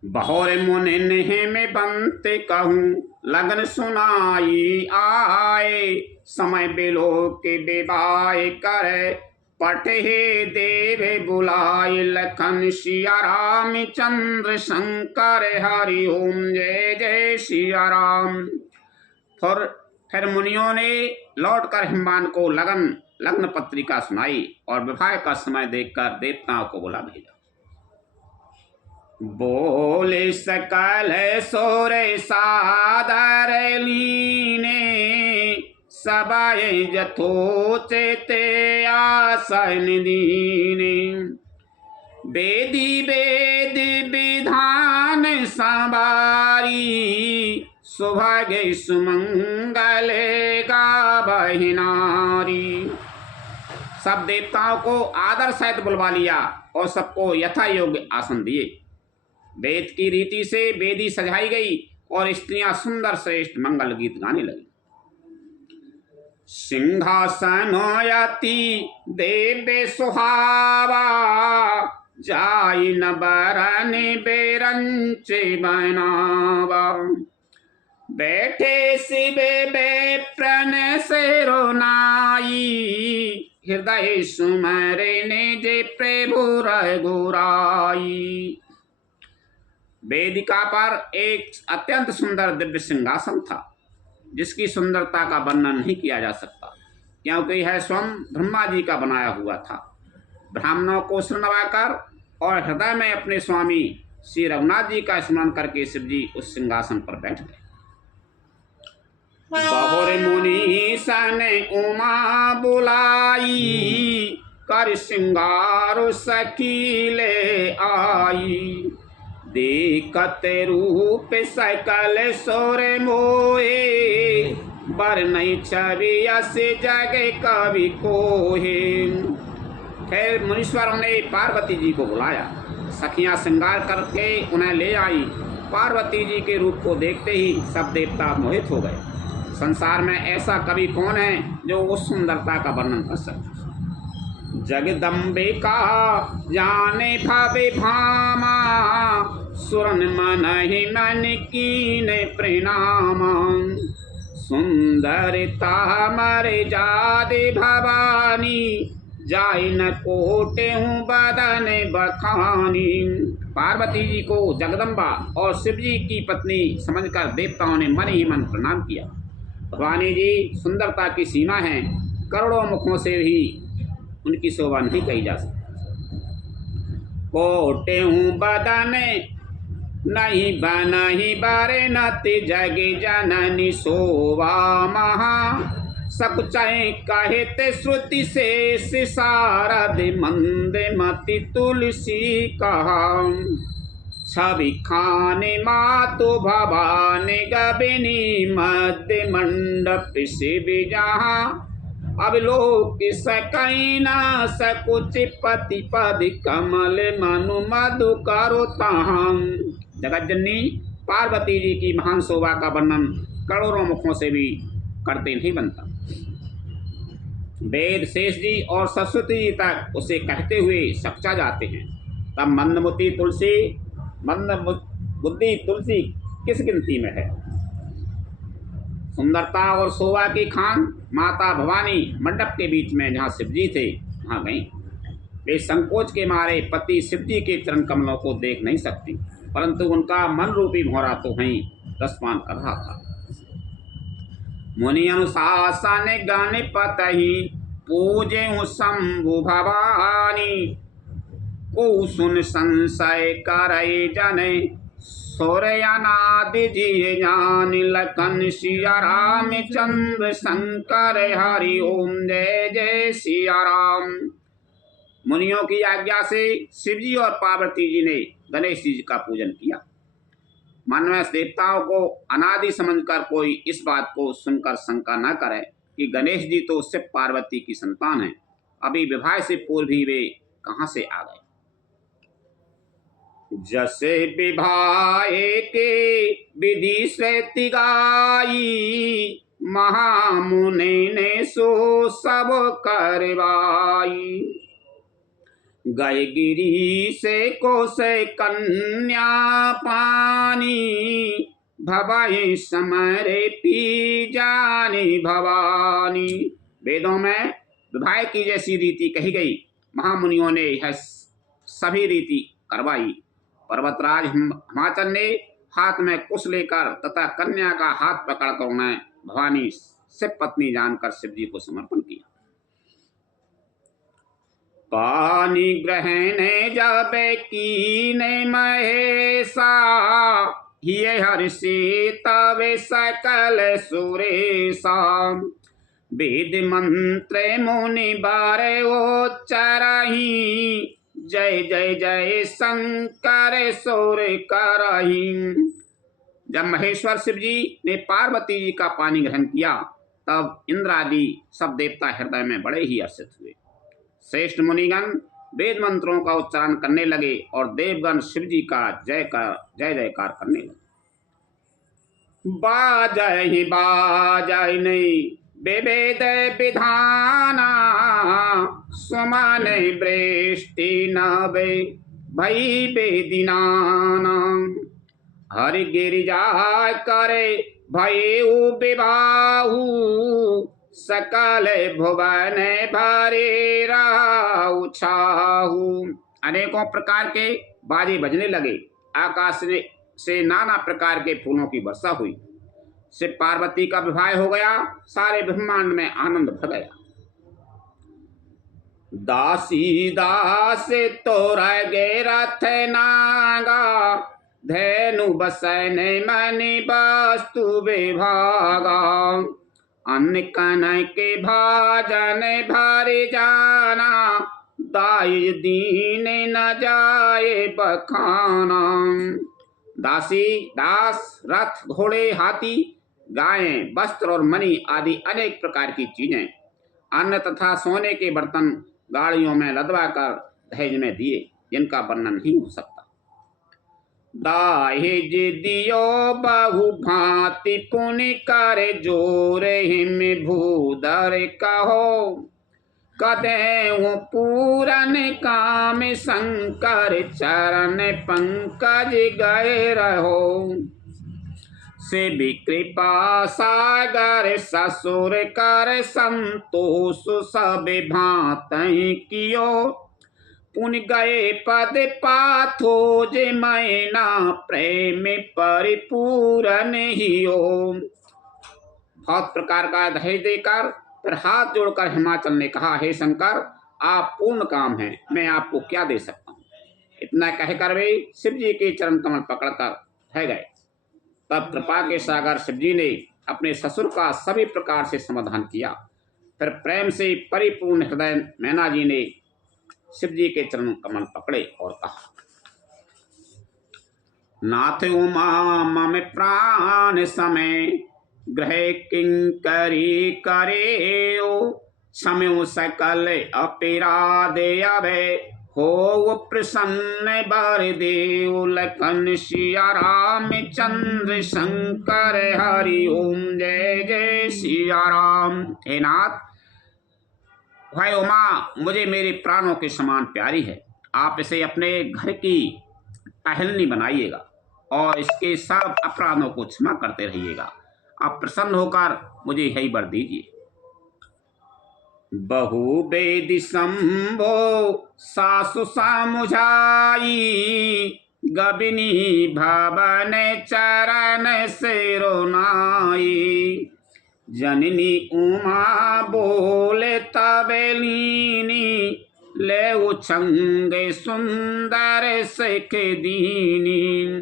बहोर मुनि नेह में बनते कहूँ लगन सुनाई आए। समय बिलो के बेबाय करे पटे देव बुलाए। लखन सिया राम चंद्र शंकर हरि ओम जय जय सिया राम। फिर मुनियों ने लौटकर हिमवान को लग्न पत्रिका सुनाई और विवाह का समय देखकर देवताओं को बुला भेजा। बोले सकल सोरे सादर लीने सबाए जथोचिते आसन दीने। वेदी वेद विधान संवारी सुभागे सुमंगले गावहि नारी। सब देवताओं को आदर सहित बुलवा लिया और सबको यथा योग्य आसन दिए। वेद की रीति से वेदी सजाई गई और स्त्रियां सुंदर श्रेष्ठ मंगल गीत गाने लगी। सिंहासनोयति देवे सुहावा जाई न बरन बेरंचे बनावा। बैठे शिवे बे प्रण से रोनाई हृदय सुमरे ने जे प्रभु रघुराई। वेदिका पर एक अत्यंत सुंदर दिव्य सिंहासन था जिसकी सुंदरता का वर्णन नहीं किया जा सकता, क्योंकि यह स्वयं ब्रह्मा जी का बनाया हुआ था। ब्राह्मणों को सिर नवाकर और हृदय में अपने स्वामी श्री रघुनाथ जी का स्मरण करके शिव जी उस सिंहासन पर बैठ गए। बहुर मुनि सन उमा बुलाई कर सिंगार सकीले आई। देखत रूप सकल सोर मोहे बर नहीं छवि अस जग कवि कोहे। फिर मुनीश्वरों ने पार्वती जी को बुलाया। सखियां श्रृंगार करके उन्हें ले आई। पार्वती जी के रूप को देखते ही सब देवता मोहित हो गए। संसार में ऐसा कवि कौन है जो उस सुंदरता का वर्णन कर सके। जगदम्बिका जाने भावे भामा सुरन मन ही मन कीन प्रणाम। सुंदरता मरे जादे भवानी जाय न कोटे हूँ बदन बखानी। पार्वती जी को जगदम्बा और शिव जी की पत्नी समझकर देवताओं ने मन ही मन प्रणाम किया। भवानी जी सुंदरता की सीमा है, करोड़ों मुखों से भी उनकी शोभा नहीं कही जा सकती। कोटे हूँ बदन नहीं बनही बारे नति जग जननी शोभा महा। सकुचाई कहते श्रुति से शारद मंद मति तुलसी कहा। छवि खाने मातु भवानी गबिनी मध्य मंडप शिव जहाँ। अब लोक सकैना सकुच पति पद कमल मनु मधु करो तहां। जगत जननी पार्वती जी की महान शोभा का वर्णन करोड़ों मुखों से भी करते नहीं बनता। वेद शेष जी और सरस्वती जी तक उसे कहते हुए सच्चा जाते हैं। तब मंदबुद्धि तुलसी किस गिनती में है। सुंदरता और शोभा की खान माता भवानी मंडप के बीच में जहाँ शिव जी थे वहाँ गई। वे संकोच के मारे पति शिव जी के चरण कमलों को देख नहीं सकती, परंतु उनका मन रूपी भौरा तो वहीं दस्मान कर रहा था। मुनि अनुशासन गणपत ही पूजे शंभु भवानी, को सुन संशय करे जने सूर्यनादि जी ज्ञान लखन सिया राम चंद्र शंकर हरि ओम जय जय सिया राम। मुनियों की आज्ञा से शिवजी और पार्वती जी ने गणेश जी का पूजन किया। मन में देवताओं को अनादि समझकर कोई इस बात को सुनकर शंका न करे कि गणेश जी तो शिव पार्वती की संतान है, अभी विवाह से पूर्व ही वे कहां से आ गए। जैसे विवाह के विधि से तिगाई, महामुनि ने सो सब करवाई। गए गिरी से कोसे कन्या पानी, भवाई समरे पी जानी भवानी। वेदों में विवाह की जैसी रीति कही गई, महामुनियों ने यह सभी रीति करवाई। पर्वतराज हिमाचल ने हाथ में कुश लेकर तथा कन्या का हाथ पकड़कर उन्हें भवानी शिव पत्नी जानकर शिव जी को समर्पण किया। पानी ग्रहण जब कीने महेशा, ये हर्षि तब सकल सुरेशा। वेद मंत्र मुनि बारे उच्चरहि, जय जय जय शंकर सुर करहि। जब महेश्वर शिव जी ने पार्वती जी का पानी ग्रहण किया, तब इंद्र आदि सब देवता हृदय में बड़े ही हर्षित हुए। श्रेष्ठ मुनिगण वेद मंत्रों का उच्चारण करने लगे और देवगण शिव जी का जय जयकार करने लगे। बाजय ही बाजय नहीं वेद विधाना, सुमन वृष्टि नवे भई बेदिनाना। हरि गिरिजा करे भयउ विबाहु, सकल भुवन भरे राहु छाहु। अनेकों प्रकार के बाजे बजने लगे, आकाश से नाना प्रकार के फूलों की वर्षा हुई। शिव पार्वती का विवाह हो गया, सारे ब्रह्मांड में आनंद भर गया। दासी दास तोरा गे रथ नागा, धेनु बसन मनि वस्तु विभागा। अन्न कन के भाजन भर जाना, दाई दीन न जाए बखाना। दासी दास रथ घोड़े हाथी गायें वस्त्र और मणि आदि अनेक प्रकार की चीजें, अन्न तथा सोने के बर्तन गाड़ियों में लदवा कर दहेज में दिए, जिनका वर्णन नहीं हो सकता। दाहेज दियो बहु भांति पुनि कर जोर हिम भूधर कहो, कदेहु पूरन काम शंकर चरण पंकज गए रहो। शिव कृपा सागर ससुर कर संतोष सब भांति कियो, पुन गए पद पाथो जे मैना प्रेम परिपूरन हियो। बहुत प्रकार का दहेज देकर फिर हाथ जोड़कर हिमाचल ने कहा, हे शंकर, आप पूर्ण काम हैं, मैं आपको क्या दे सकता हूँ। इतना कहकर वे शिव जी के चरण कमल पकड़कर रह गए। तब कृपा के सागर शिव जी ने अपने ससुर का सभी प्रकार से समाधान किया। फिर प्रेम से परिपूर्ण हृदय मैना जी ने शिव जी के चरण कमल पकड़े और कहा, नाथ उमा मम प्राण समय, ग्रह किंकरी करे समय सकल अपराध अभे, हो प्रसन्न बर देव लखन सिया राम चंद्र शंकर हरि ओम जय जय सिया राम। हे नाथ, भाई उमा मुझे मेरे प्राणों के समान प्यारी है, आप इसे अपने घर की टहलनी बनाइएगा और इसके सब अपराधों को क्षमा करते रहिएगा। आप प्रसन्न होकर मुझे यही वर दीजिए। बहु वेद शंभो सासु समुझाई, गबिनी भवन चरण सिरोनाई। जननी उमा बोले तबे लीनी, ले उछंगे सुंदर सिख दीनी।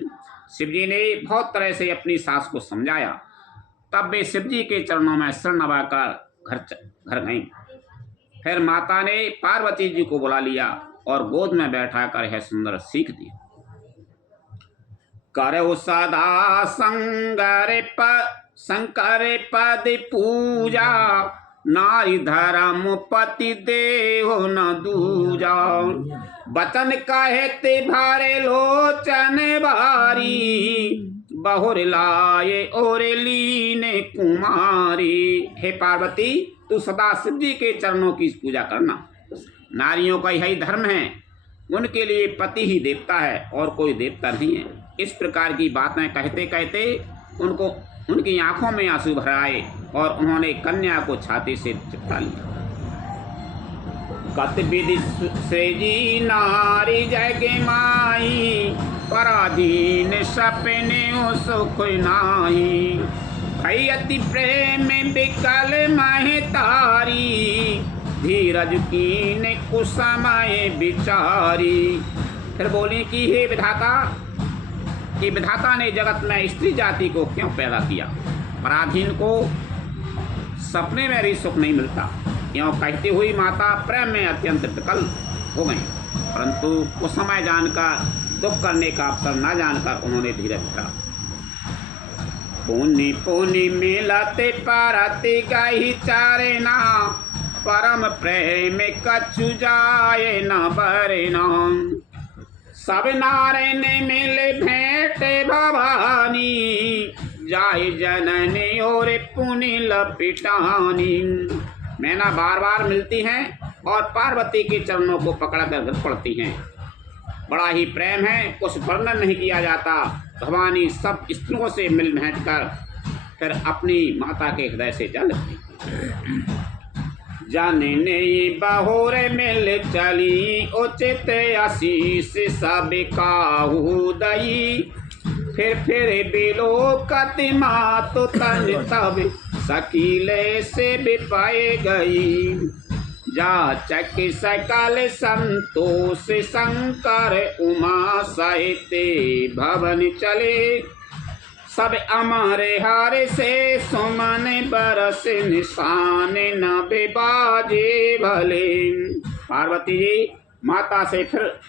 शिव जी ने बहुत तरह से अपनी सास को समझाया, तब वे शिव जी के चरणों में सिर नवाकर घर गईं। फिर माता ने पार्वती जी को बुला लिया और गोद में बैठाकर यह सुंदर सीख दी। करो सदा शंकर पद पूजा, नारी धर्म पति देहो न दूजा। बचन कहते भरे लोचन बारी, बहुर लाए और लीने कुमारी। हे पार्वती, तू सदा शिव जी के चरणों की पूजा करना। नारियों का यही धर्म है, उनके लिए पति ही देवता है और कोई देवता नहीं है। इस प्रकार की बातें कहते कहते उनकी आंखों में आंसू भर आए और उन्होंने कन्या को छाती से चिपका लिया। कत विधि से जी नारी जग माई, पराधीन सपने सुख नाही। भई अति प्रेम विकल मह तारी, धीरज कीन कुसमय विचारी। फिर बोली कि हे विधाता, कि विधाता ने जगत में स्त्री जाति को क्यों पैदा किया? पराधीन को सपने में भी सुख नहीं मिलता। यों कहती हुई माता प्रेम में अत्यंत विकल हो गई, परंतु उस समय जानकर, दुख करने का अवसर न जानकर उन्होंने धीरज रखा। पुनि पुनि मिलते परति गई चारेना, परम प्रेम कछु जाए न बरना। सब नारायण मिले भेंट भवानी, जाय जननी और पुनि लपिटानी। मैना बार बार मिलती हैं और पार्वती के चरणों को पकड़कर गिर पड़ती हैं। बड़ा ही प्रेम है, कुछ वर्णन नहीं किया जाता। भवानी सब स्त्रियों से मिल भेंट कर फिर अपनी माता के हृदय से जा लगती। जननी बहुर मिल चली, उचित आशीष सब काहू दई। फिर बिलो कति मातु तन तब, सकीले से बिपाए गई। जाचक सकल संतोष शंकर, उमा सहित भवन चले। सब अमरे हारे से सुमन बरस, निशान न बेबाजे भले। पार्वती जी माता से फिर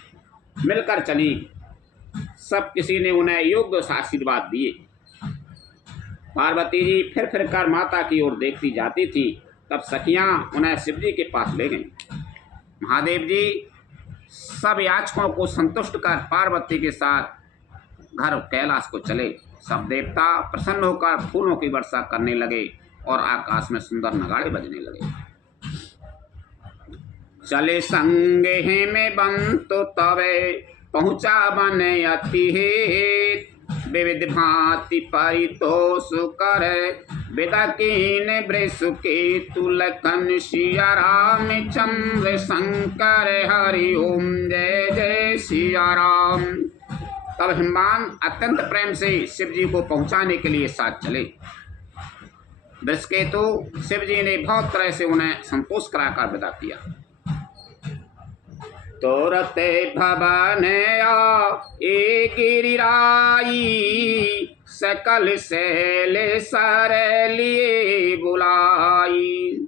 मिलकर चली। सब किसी ने उन्हें योग्य आशीर्वाद दिए। पार्वती जी फिर कर माता की ओर देखती जाती थी। तब सखियां उन्हें शिव जी के पास ले गईं। महादेव जी सब याचकों को संतुष्ट कर पार्वती के साथ घर कैलाश को चले। सब देवता प्रसन्न होकर फूलों की वर्षा करने लगे और आकाश में सुंदर नगाड़े बजने लगे। चले संगे में बंतो तवे, पहुँचा बन अति हेत। विविध भांति परितोष कर, विदा कीन वृषु के तुलकन। सिया राम चंद्र शंकर, हरि ओम जय जय सिया राम। तब हिमवान अत्यंत प्रेम से शिव जी को पहुंचाने के लिए साथ चले। वृषकेतु शिव जी ने बहुत तरह से उन्हें संतोष कराकर विदा किया। तोरते भवन ए गिरिराई, सकल शैल सर लिए बुलाई।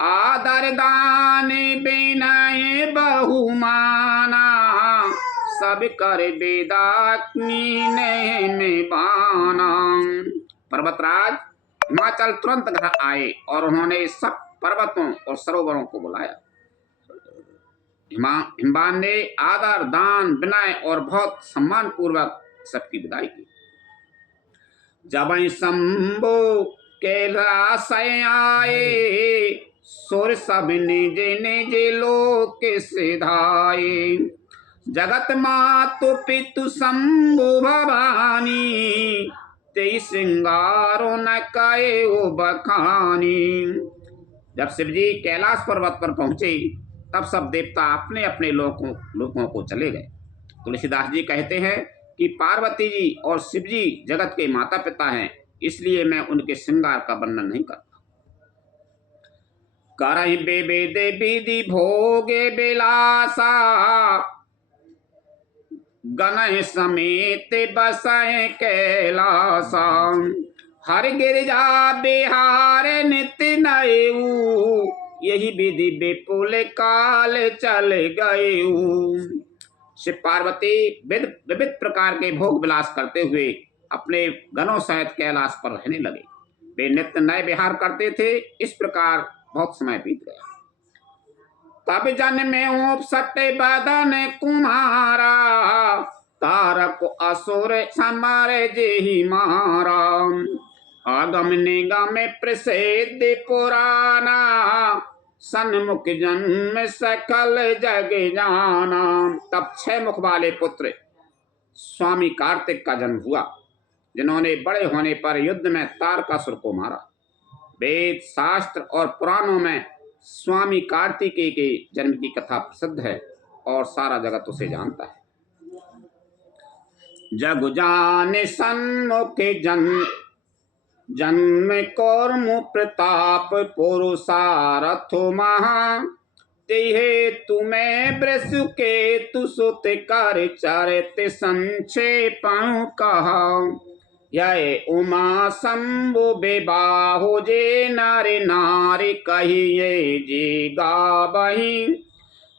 आदर दान विनय बहुमाना, सब कर बेदाग्नि में बाना। पर्वतराज हिमाचल तुरंत घर आए और उन्होंने सब पर्वतों और सरोवरों को बुलाया। हिमवान ने आदर दान विनय और बहुत सम्मान पूर्वक सबकी विदाई की। जब शंभु कैलाश आए, सुर सब निज निज लोक सिधाए। जगत मातु पितु शंभु भवानी, तेई सिंगारो न कए बखानी। जब शिव जी कैलाश पर्वत पर पहुंचे तब सब देवता अपने अपने लोकों को चले गए। तुलसीदास जी कहते हैं कि पार्वती जी और शिव जी जगत के माता पिता हैं, इसलिए मैं उनके श्रृंगार का वर्णन नहीं करता। करहि बेबेद विधि भोगे बिलासा, गण समेत बसय कैलासा। हर गिरजा बिहार नित्य नयऊ, यही विधि विपुल काल चल गयऊ। शिव पार्वती विविध प्रकार के भोग विलास करते हुए अपने गणों सहित कैलाश पर रहने लगे। वे नित्य नए विहार करते थे। इस प्रकार बहुत समय बीत गया। तब जन्मे उपसटे बदन कुम्हारा, तारक असुर समर जेहि मारा। आगम निगम प्रसिद्ध पुराना, सन्मुख जन्म सकल जग जाना। तब 6 मुख वाले पुत्र स्वामी कार्तिक का जन्म हुआ, जिन्होंने बड़े होने पर युद्ध में तारकासुर को मारा। वेद शास्त्र और पुराणों में स्वामी कार्तिकेय के जन्म की कथा प्रसिद्ध है और सारा जगत उसे जानता है। जग जाने सन्मुख जन्म कर्म प्रताप पुरुषारथ महा। तेहे तुम्हें वृष के तुसुत कर चरित संक्षेप कहा। यह उमा शंभु विबाहो जे नारी नारी कहिए जी गावही।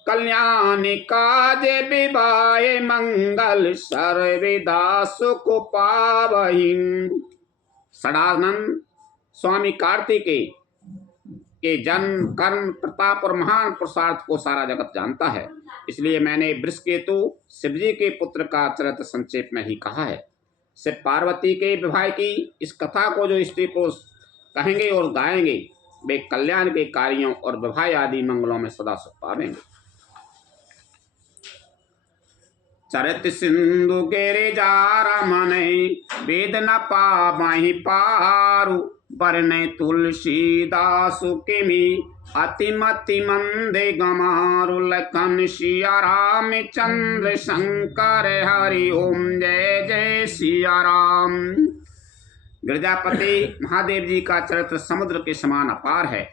कल्याण काज विवाह मंगल सर्वदा सुख पावही। सदानंद स्वामी कार्तिकेय के जन्म कर्म प्रताप और महान पुरुषार्थ को सारा जगत जानता है, इसलिए मैंने वृषकेतु शिवजी के पुत्र का चरित्र संक्षेप में ही कहा है। शिव पार्वती के विवाह की इस कथा को जो स्त्री पुरुष कहेंगे और गाएंगे, वे कल्याण के कार्यों और विवाह आदि मंगलों में सदा सुख पावेंगे। चरित सिंधु गिरिजा रमन, वेद न पावहि पारु। बरने तुलसीदास किमि अतिमति मंदे गमारु। लखन सिया राम चंद्र शंकर हरि ओम जय जय सिया राम। गिरजापति महादेव जी का चरित्र समुद्र के समान अपार है,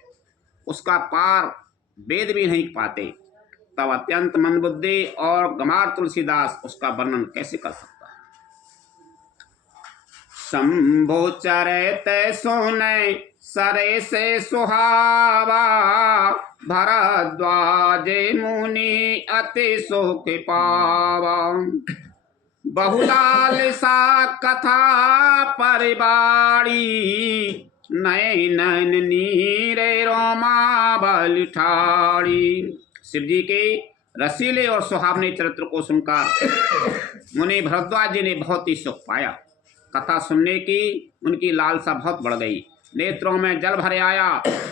उसका पार वेद भी नहीं पाते। तब अत्यंत मंदबुद्धि और गमार तुलसीदास उसका वर्णन कैसे कर सकता है। शंभो चरित सुने सरे से सुहावा। भरद्वाज मुनि अति सुख पावा। बहुलाल सा कथा परिबाड़ी। नयन नीरे रोमा बल ठाड़ी। शिव जी के रसीले और सुहावने चरित्र को सुनकर मुनि भरद्वाज जी ने बहुत ही सुख पाया। कथा सुनने की उनकी लालसा बहुत बढ़ गई। नेत्रों में जल भरे आया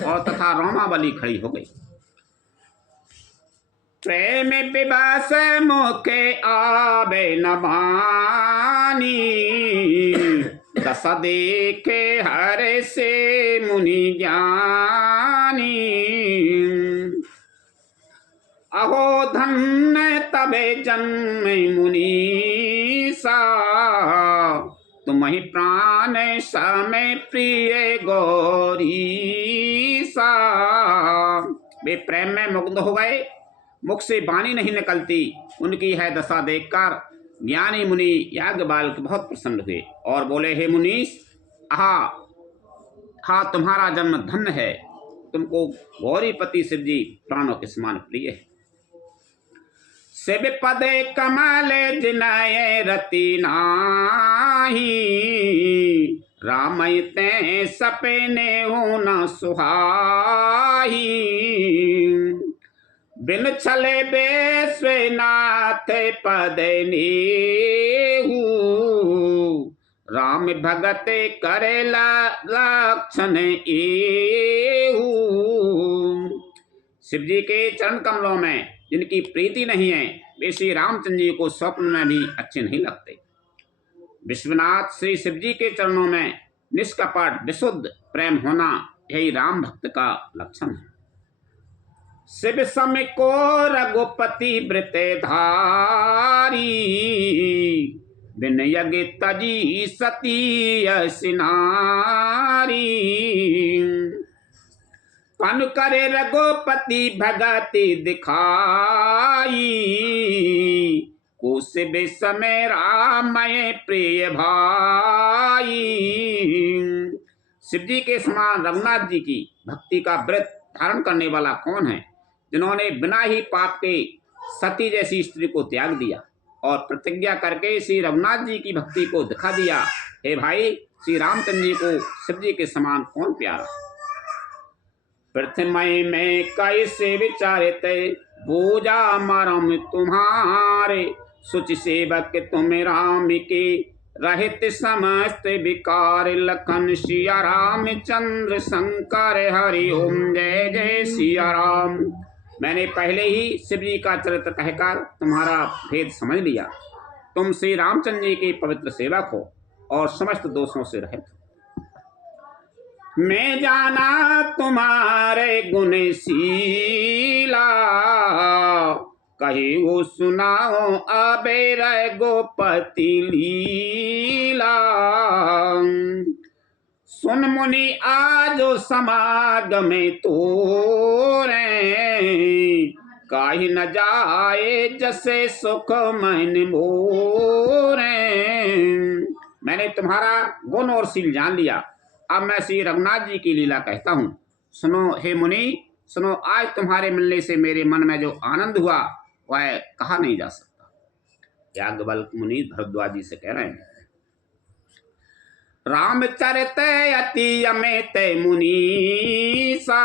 और तथा रोमावली खड़ी हो गई। प्रेम विवश मुखे आवे न बानी। दस देखे हर से मुनि ज्ञानी। अहो धन्य तबे जन्म मुनीसा। तुम ही प्राण समय प्रिय गौरीसा। वे प्रेम में मुग्ध हो गए, मुख से वाणी नहीं निकलती। उनकी है दशा देखकर ज्ञानी मुनि याज्ञवल्क्य बहुत प्रसन्न हुए और बोले, हे मुनीश, हा तुम्हारा जन्म धन्य है। तुमको गौरीपति शिव जी प्राणों के समान प्रिय है। शिव पदे कमल जिनय रति नाही। रामय ते सपने हो न सुहाही। बिन छले बेस्वनाथ पद नेहू। राम भगत करे लक्षण एहू। शिव जी के चरण कमलों में जिनकी प्रीति नहीं है, वे श्री रामचंद्र जी को स्वप्न में भी अच्छे नहीं लगते। विश्वनाथ श्री शिव जी के चरणों में निष्कपट विशुद्ध प्रेम होना यही राम भक्त का लक्षण है। शिव सम को रघुपति व्रत धारी, बिन यज्ञ तजी सती सिनारी। कन करे रघुपति भगति दिखाई, कुश समय राम प्रिय भाई। शिव जी के समान रघुनाथ जी की भक्ति का व्रत धारण करने वाला कौन है, जिन्होंने बिना ही पाप के सती जैसी स्त्री को त्याग दिया और प्रतिज्ञा करके श्री रघुनाथ जी की भक्ति को दिखा दिया। हे भाई, श्री रामचंद्र जी को शिव जी के समान कौन प्यारा। पृथ्वी में कैसे विचारते पूजा मरम तुम्हारे, सुच सेवक तुम राम के रहित समस्त विकार। लखन सिया राम चंद्र शंकर हरि ओम जय जय सिया राम। मैंने पहले ही शिव जी का चरित्र कहकर तुम्हारा भेद समझ लिया। तुम श्री रामचंद्र जी के पवित्र सेवक हो और समस्त दोषों से रहित हो। मैं जाना तुम्हारे गुणशीला, कही वो सुनाओ अबे गोपति लीला। सुन मुनि आज समागम तोरे, काहि न जाए जैसे सुख मन मोरे। मैंने तुम्हारा गुण और शील जान लिया, अब मैं श्री रघुनाथ जी की लीला कहता हूँ। सुनो हे मुनि, सुनो, आज तुम्हारे मिलने से मेरे मन में जो आनंद हुआ वह कहा नहीं जा सकता। याज्ञवल्क्य मुनि भरद्वाज जी से कह रहे हैं, रामचरित अति अमित मुनीसा,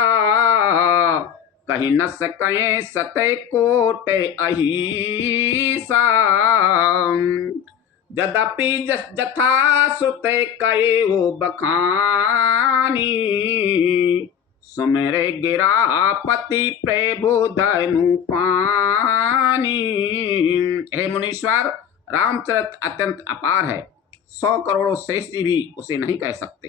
कहीं न सके सते कोट अहिसा। यद्यपि जथा सुते कये हो बखानी, सुमेरे गिरापति प्रभु धनु पानी। हे मुनीश्वर, रामचरित अत्यंत अपार है, 100 करोड़ों श्रेष्ठ भी उसे नहीं कह सकते।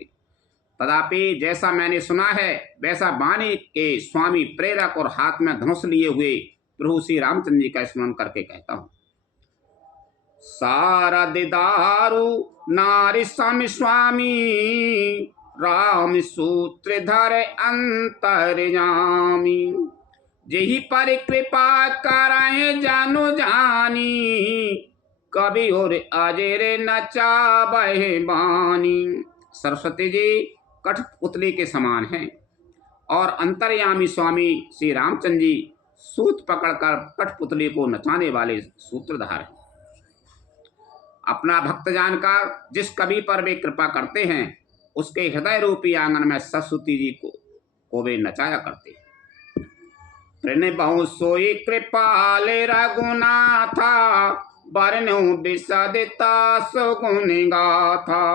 तथापि जैसा मैंने सुना है वैसा वाणी के स्वामी प्रेरक और हाथ में धनुष लिए हुए प्रभु श्री रामचंद्र जी का स्मरण करके कहता हूँ। सारा दिदारु नारी स्वामी स्वामी, राम सूत्रधर अंतर्यामी। जेहि पर कृपा कराए जानो जानी, कभी और अजर नचा बहे बानी। सरस्वती जी कठपुतली के समान हैं और अंतर्यामी स्वामी श्री रामचंद्र जी सूत पकड़कर कठपुतली को नचाने वाले सूत्रधार हैं। अपना भक्त जानकर जिस कवि पर वे कृपा करते हैं उसके हृदय रूपी आंगन में सरस्वती जी को वे नचाया करते हैं। प्रण बहु सोई कृपाल रघुनाथा, वर्णो विसदिता सुगुण गाथा।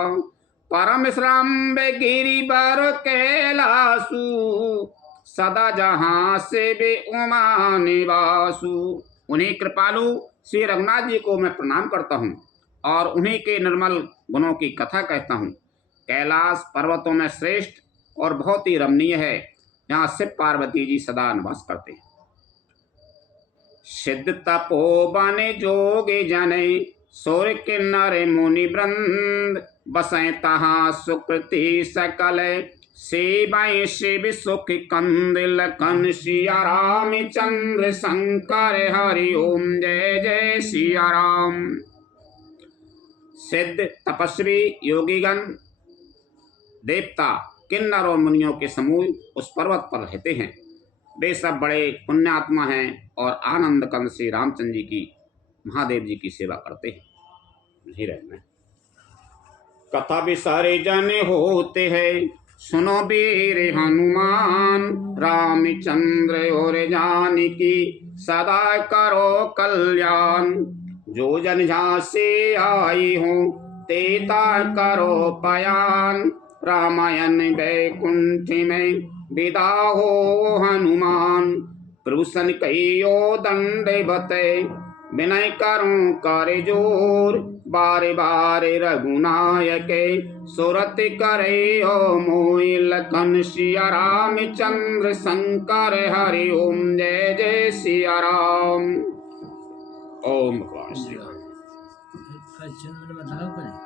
परम श्रम्भ गिरिवर कैलासु, सदा जहाँ से वे उमा निवासु। उन्हीं कृपालु श्री रघुनाथ जी को मैं प्रणाम करता हूँ और उन्हीं के निर्मल गुणों की कथा कहता हूँ। कैलाश पर्वतों में श्रेष्ठ और बहुत ही रमणीय है, यहाँ शिव पार्वती जी सदा निवास करते हैं। सिद्ध तपोवन जोगे जने, सूर्य किन्नर मुनि वृंद। बसें तहाँ सुकृति सकल, सेवै शिव सुख कंद। लखन सिया राम चंद्र शंकर हरि ओम जय जय सिया राम। सिद्ध तपस्वी योगीगण देवता किन्नर और मुनियों के समूह उस पर्वत पर रहते हैं। वे सब बड़े पुण्यात्मा हैं और आनंद कंद श्री रामचंद्र जी की महादेव जी की सेवा करते हैं। नहीं रहना कथा विसारे जन होते हैं, सुनो वीर हनुमान। रामचंद्र और जानकी सदा करो कल्याण। जो जन जहाँ से आई हो तेता करो पयान। रामायण वैकुंठ में विदा हो हनुमान। प्रभुसन कहियो दंड बते, विनय करूं कर जोर बारे बारे रघुनायके सुरति करे ओ मोहि लखन सिया रामचंद्र शंकर हरि ओम जय जय सिया राम। ओम भगवान श्री राम। का चिन्ह में बताओ करें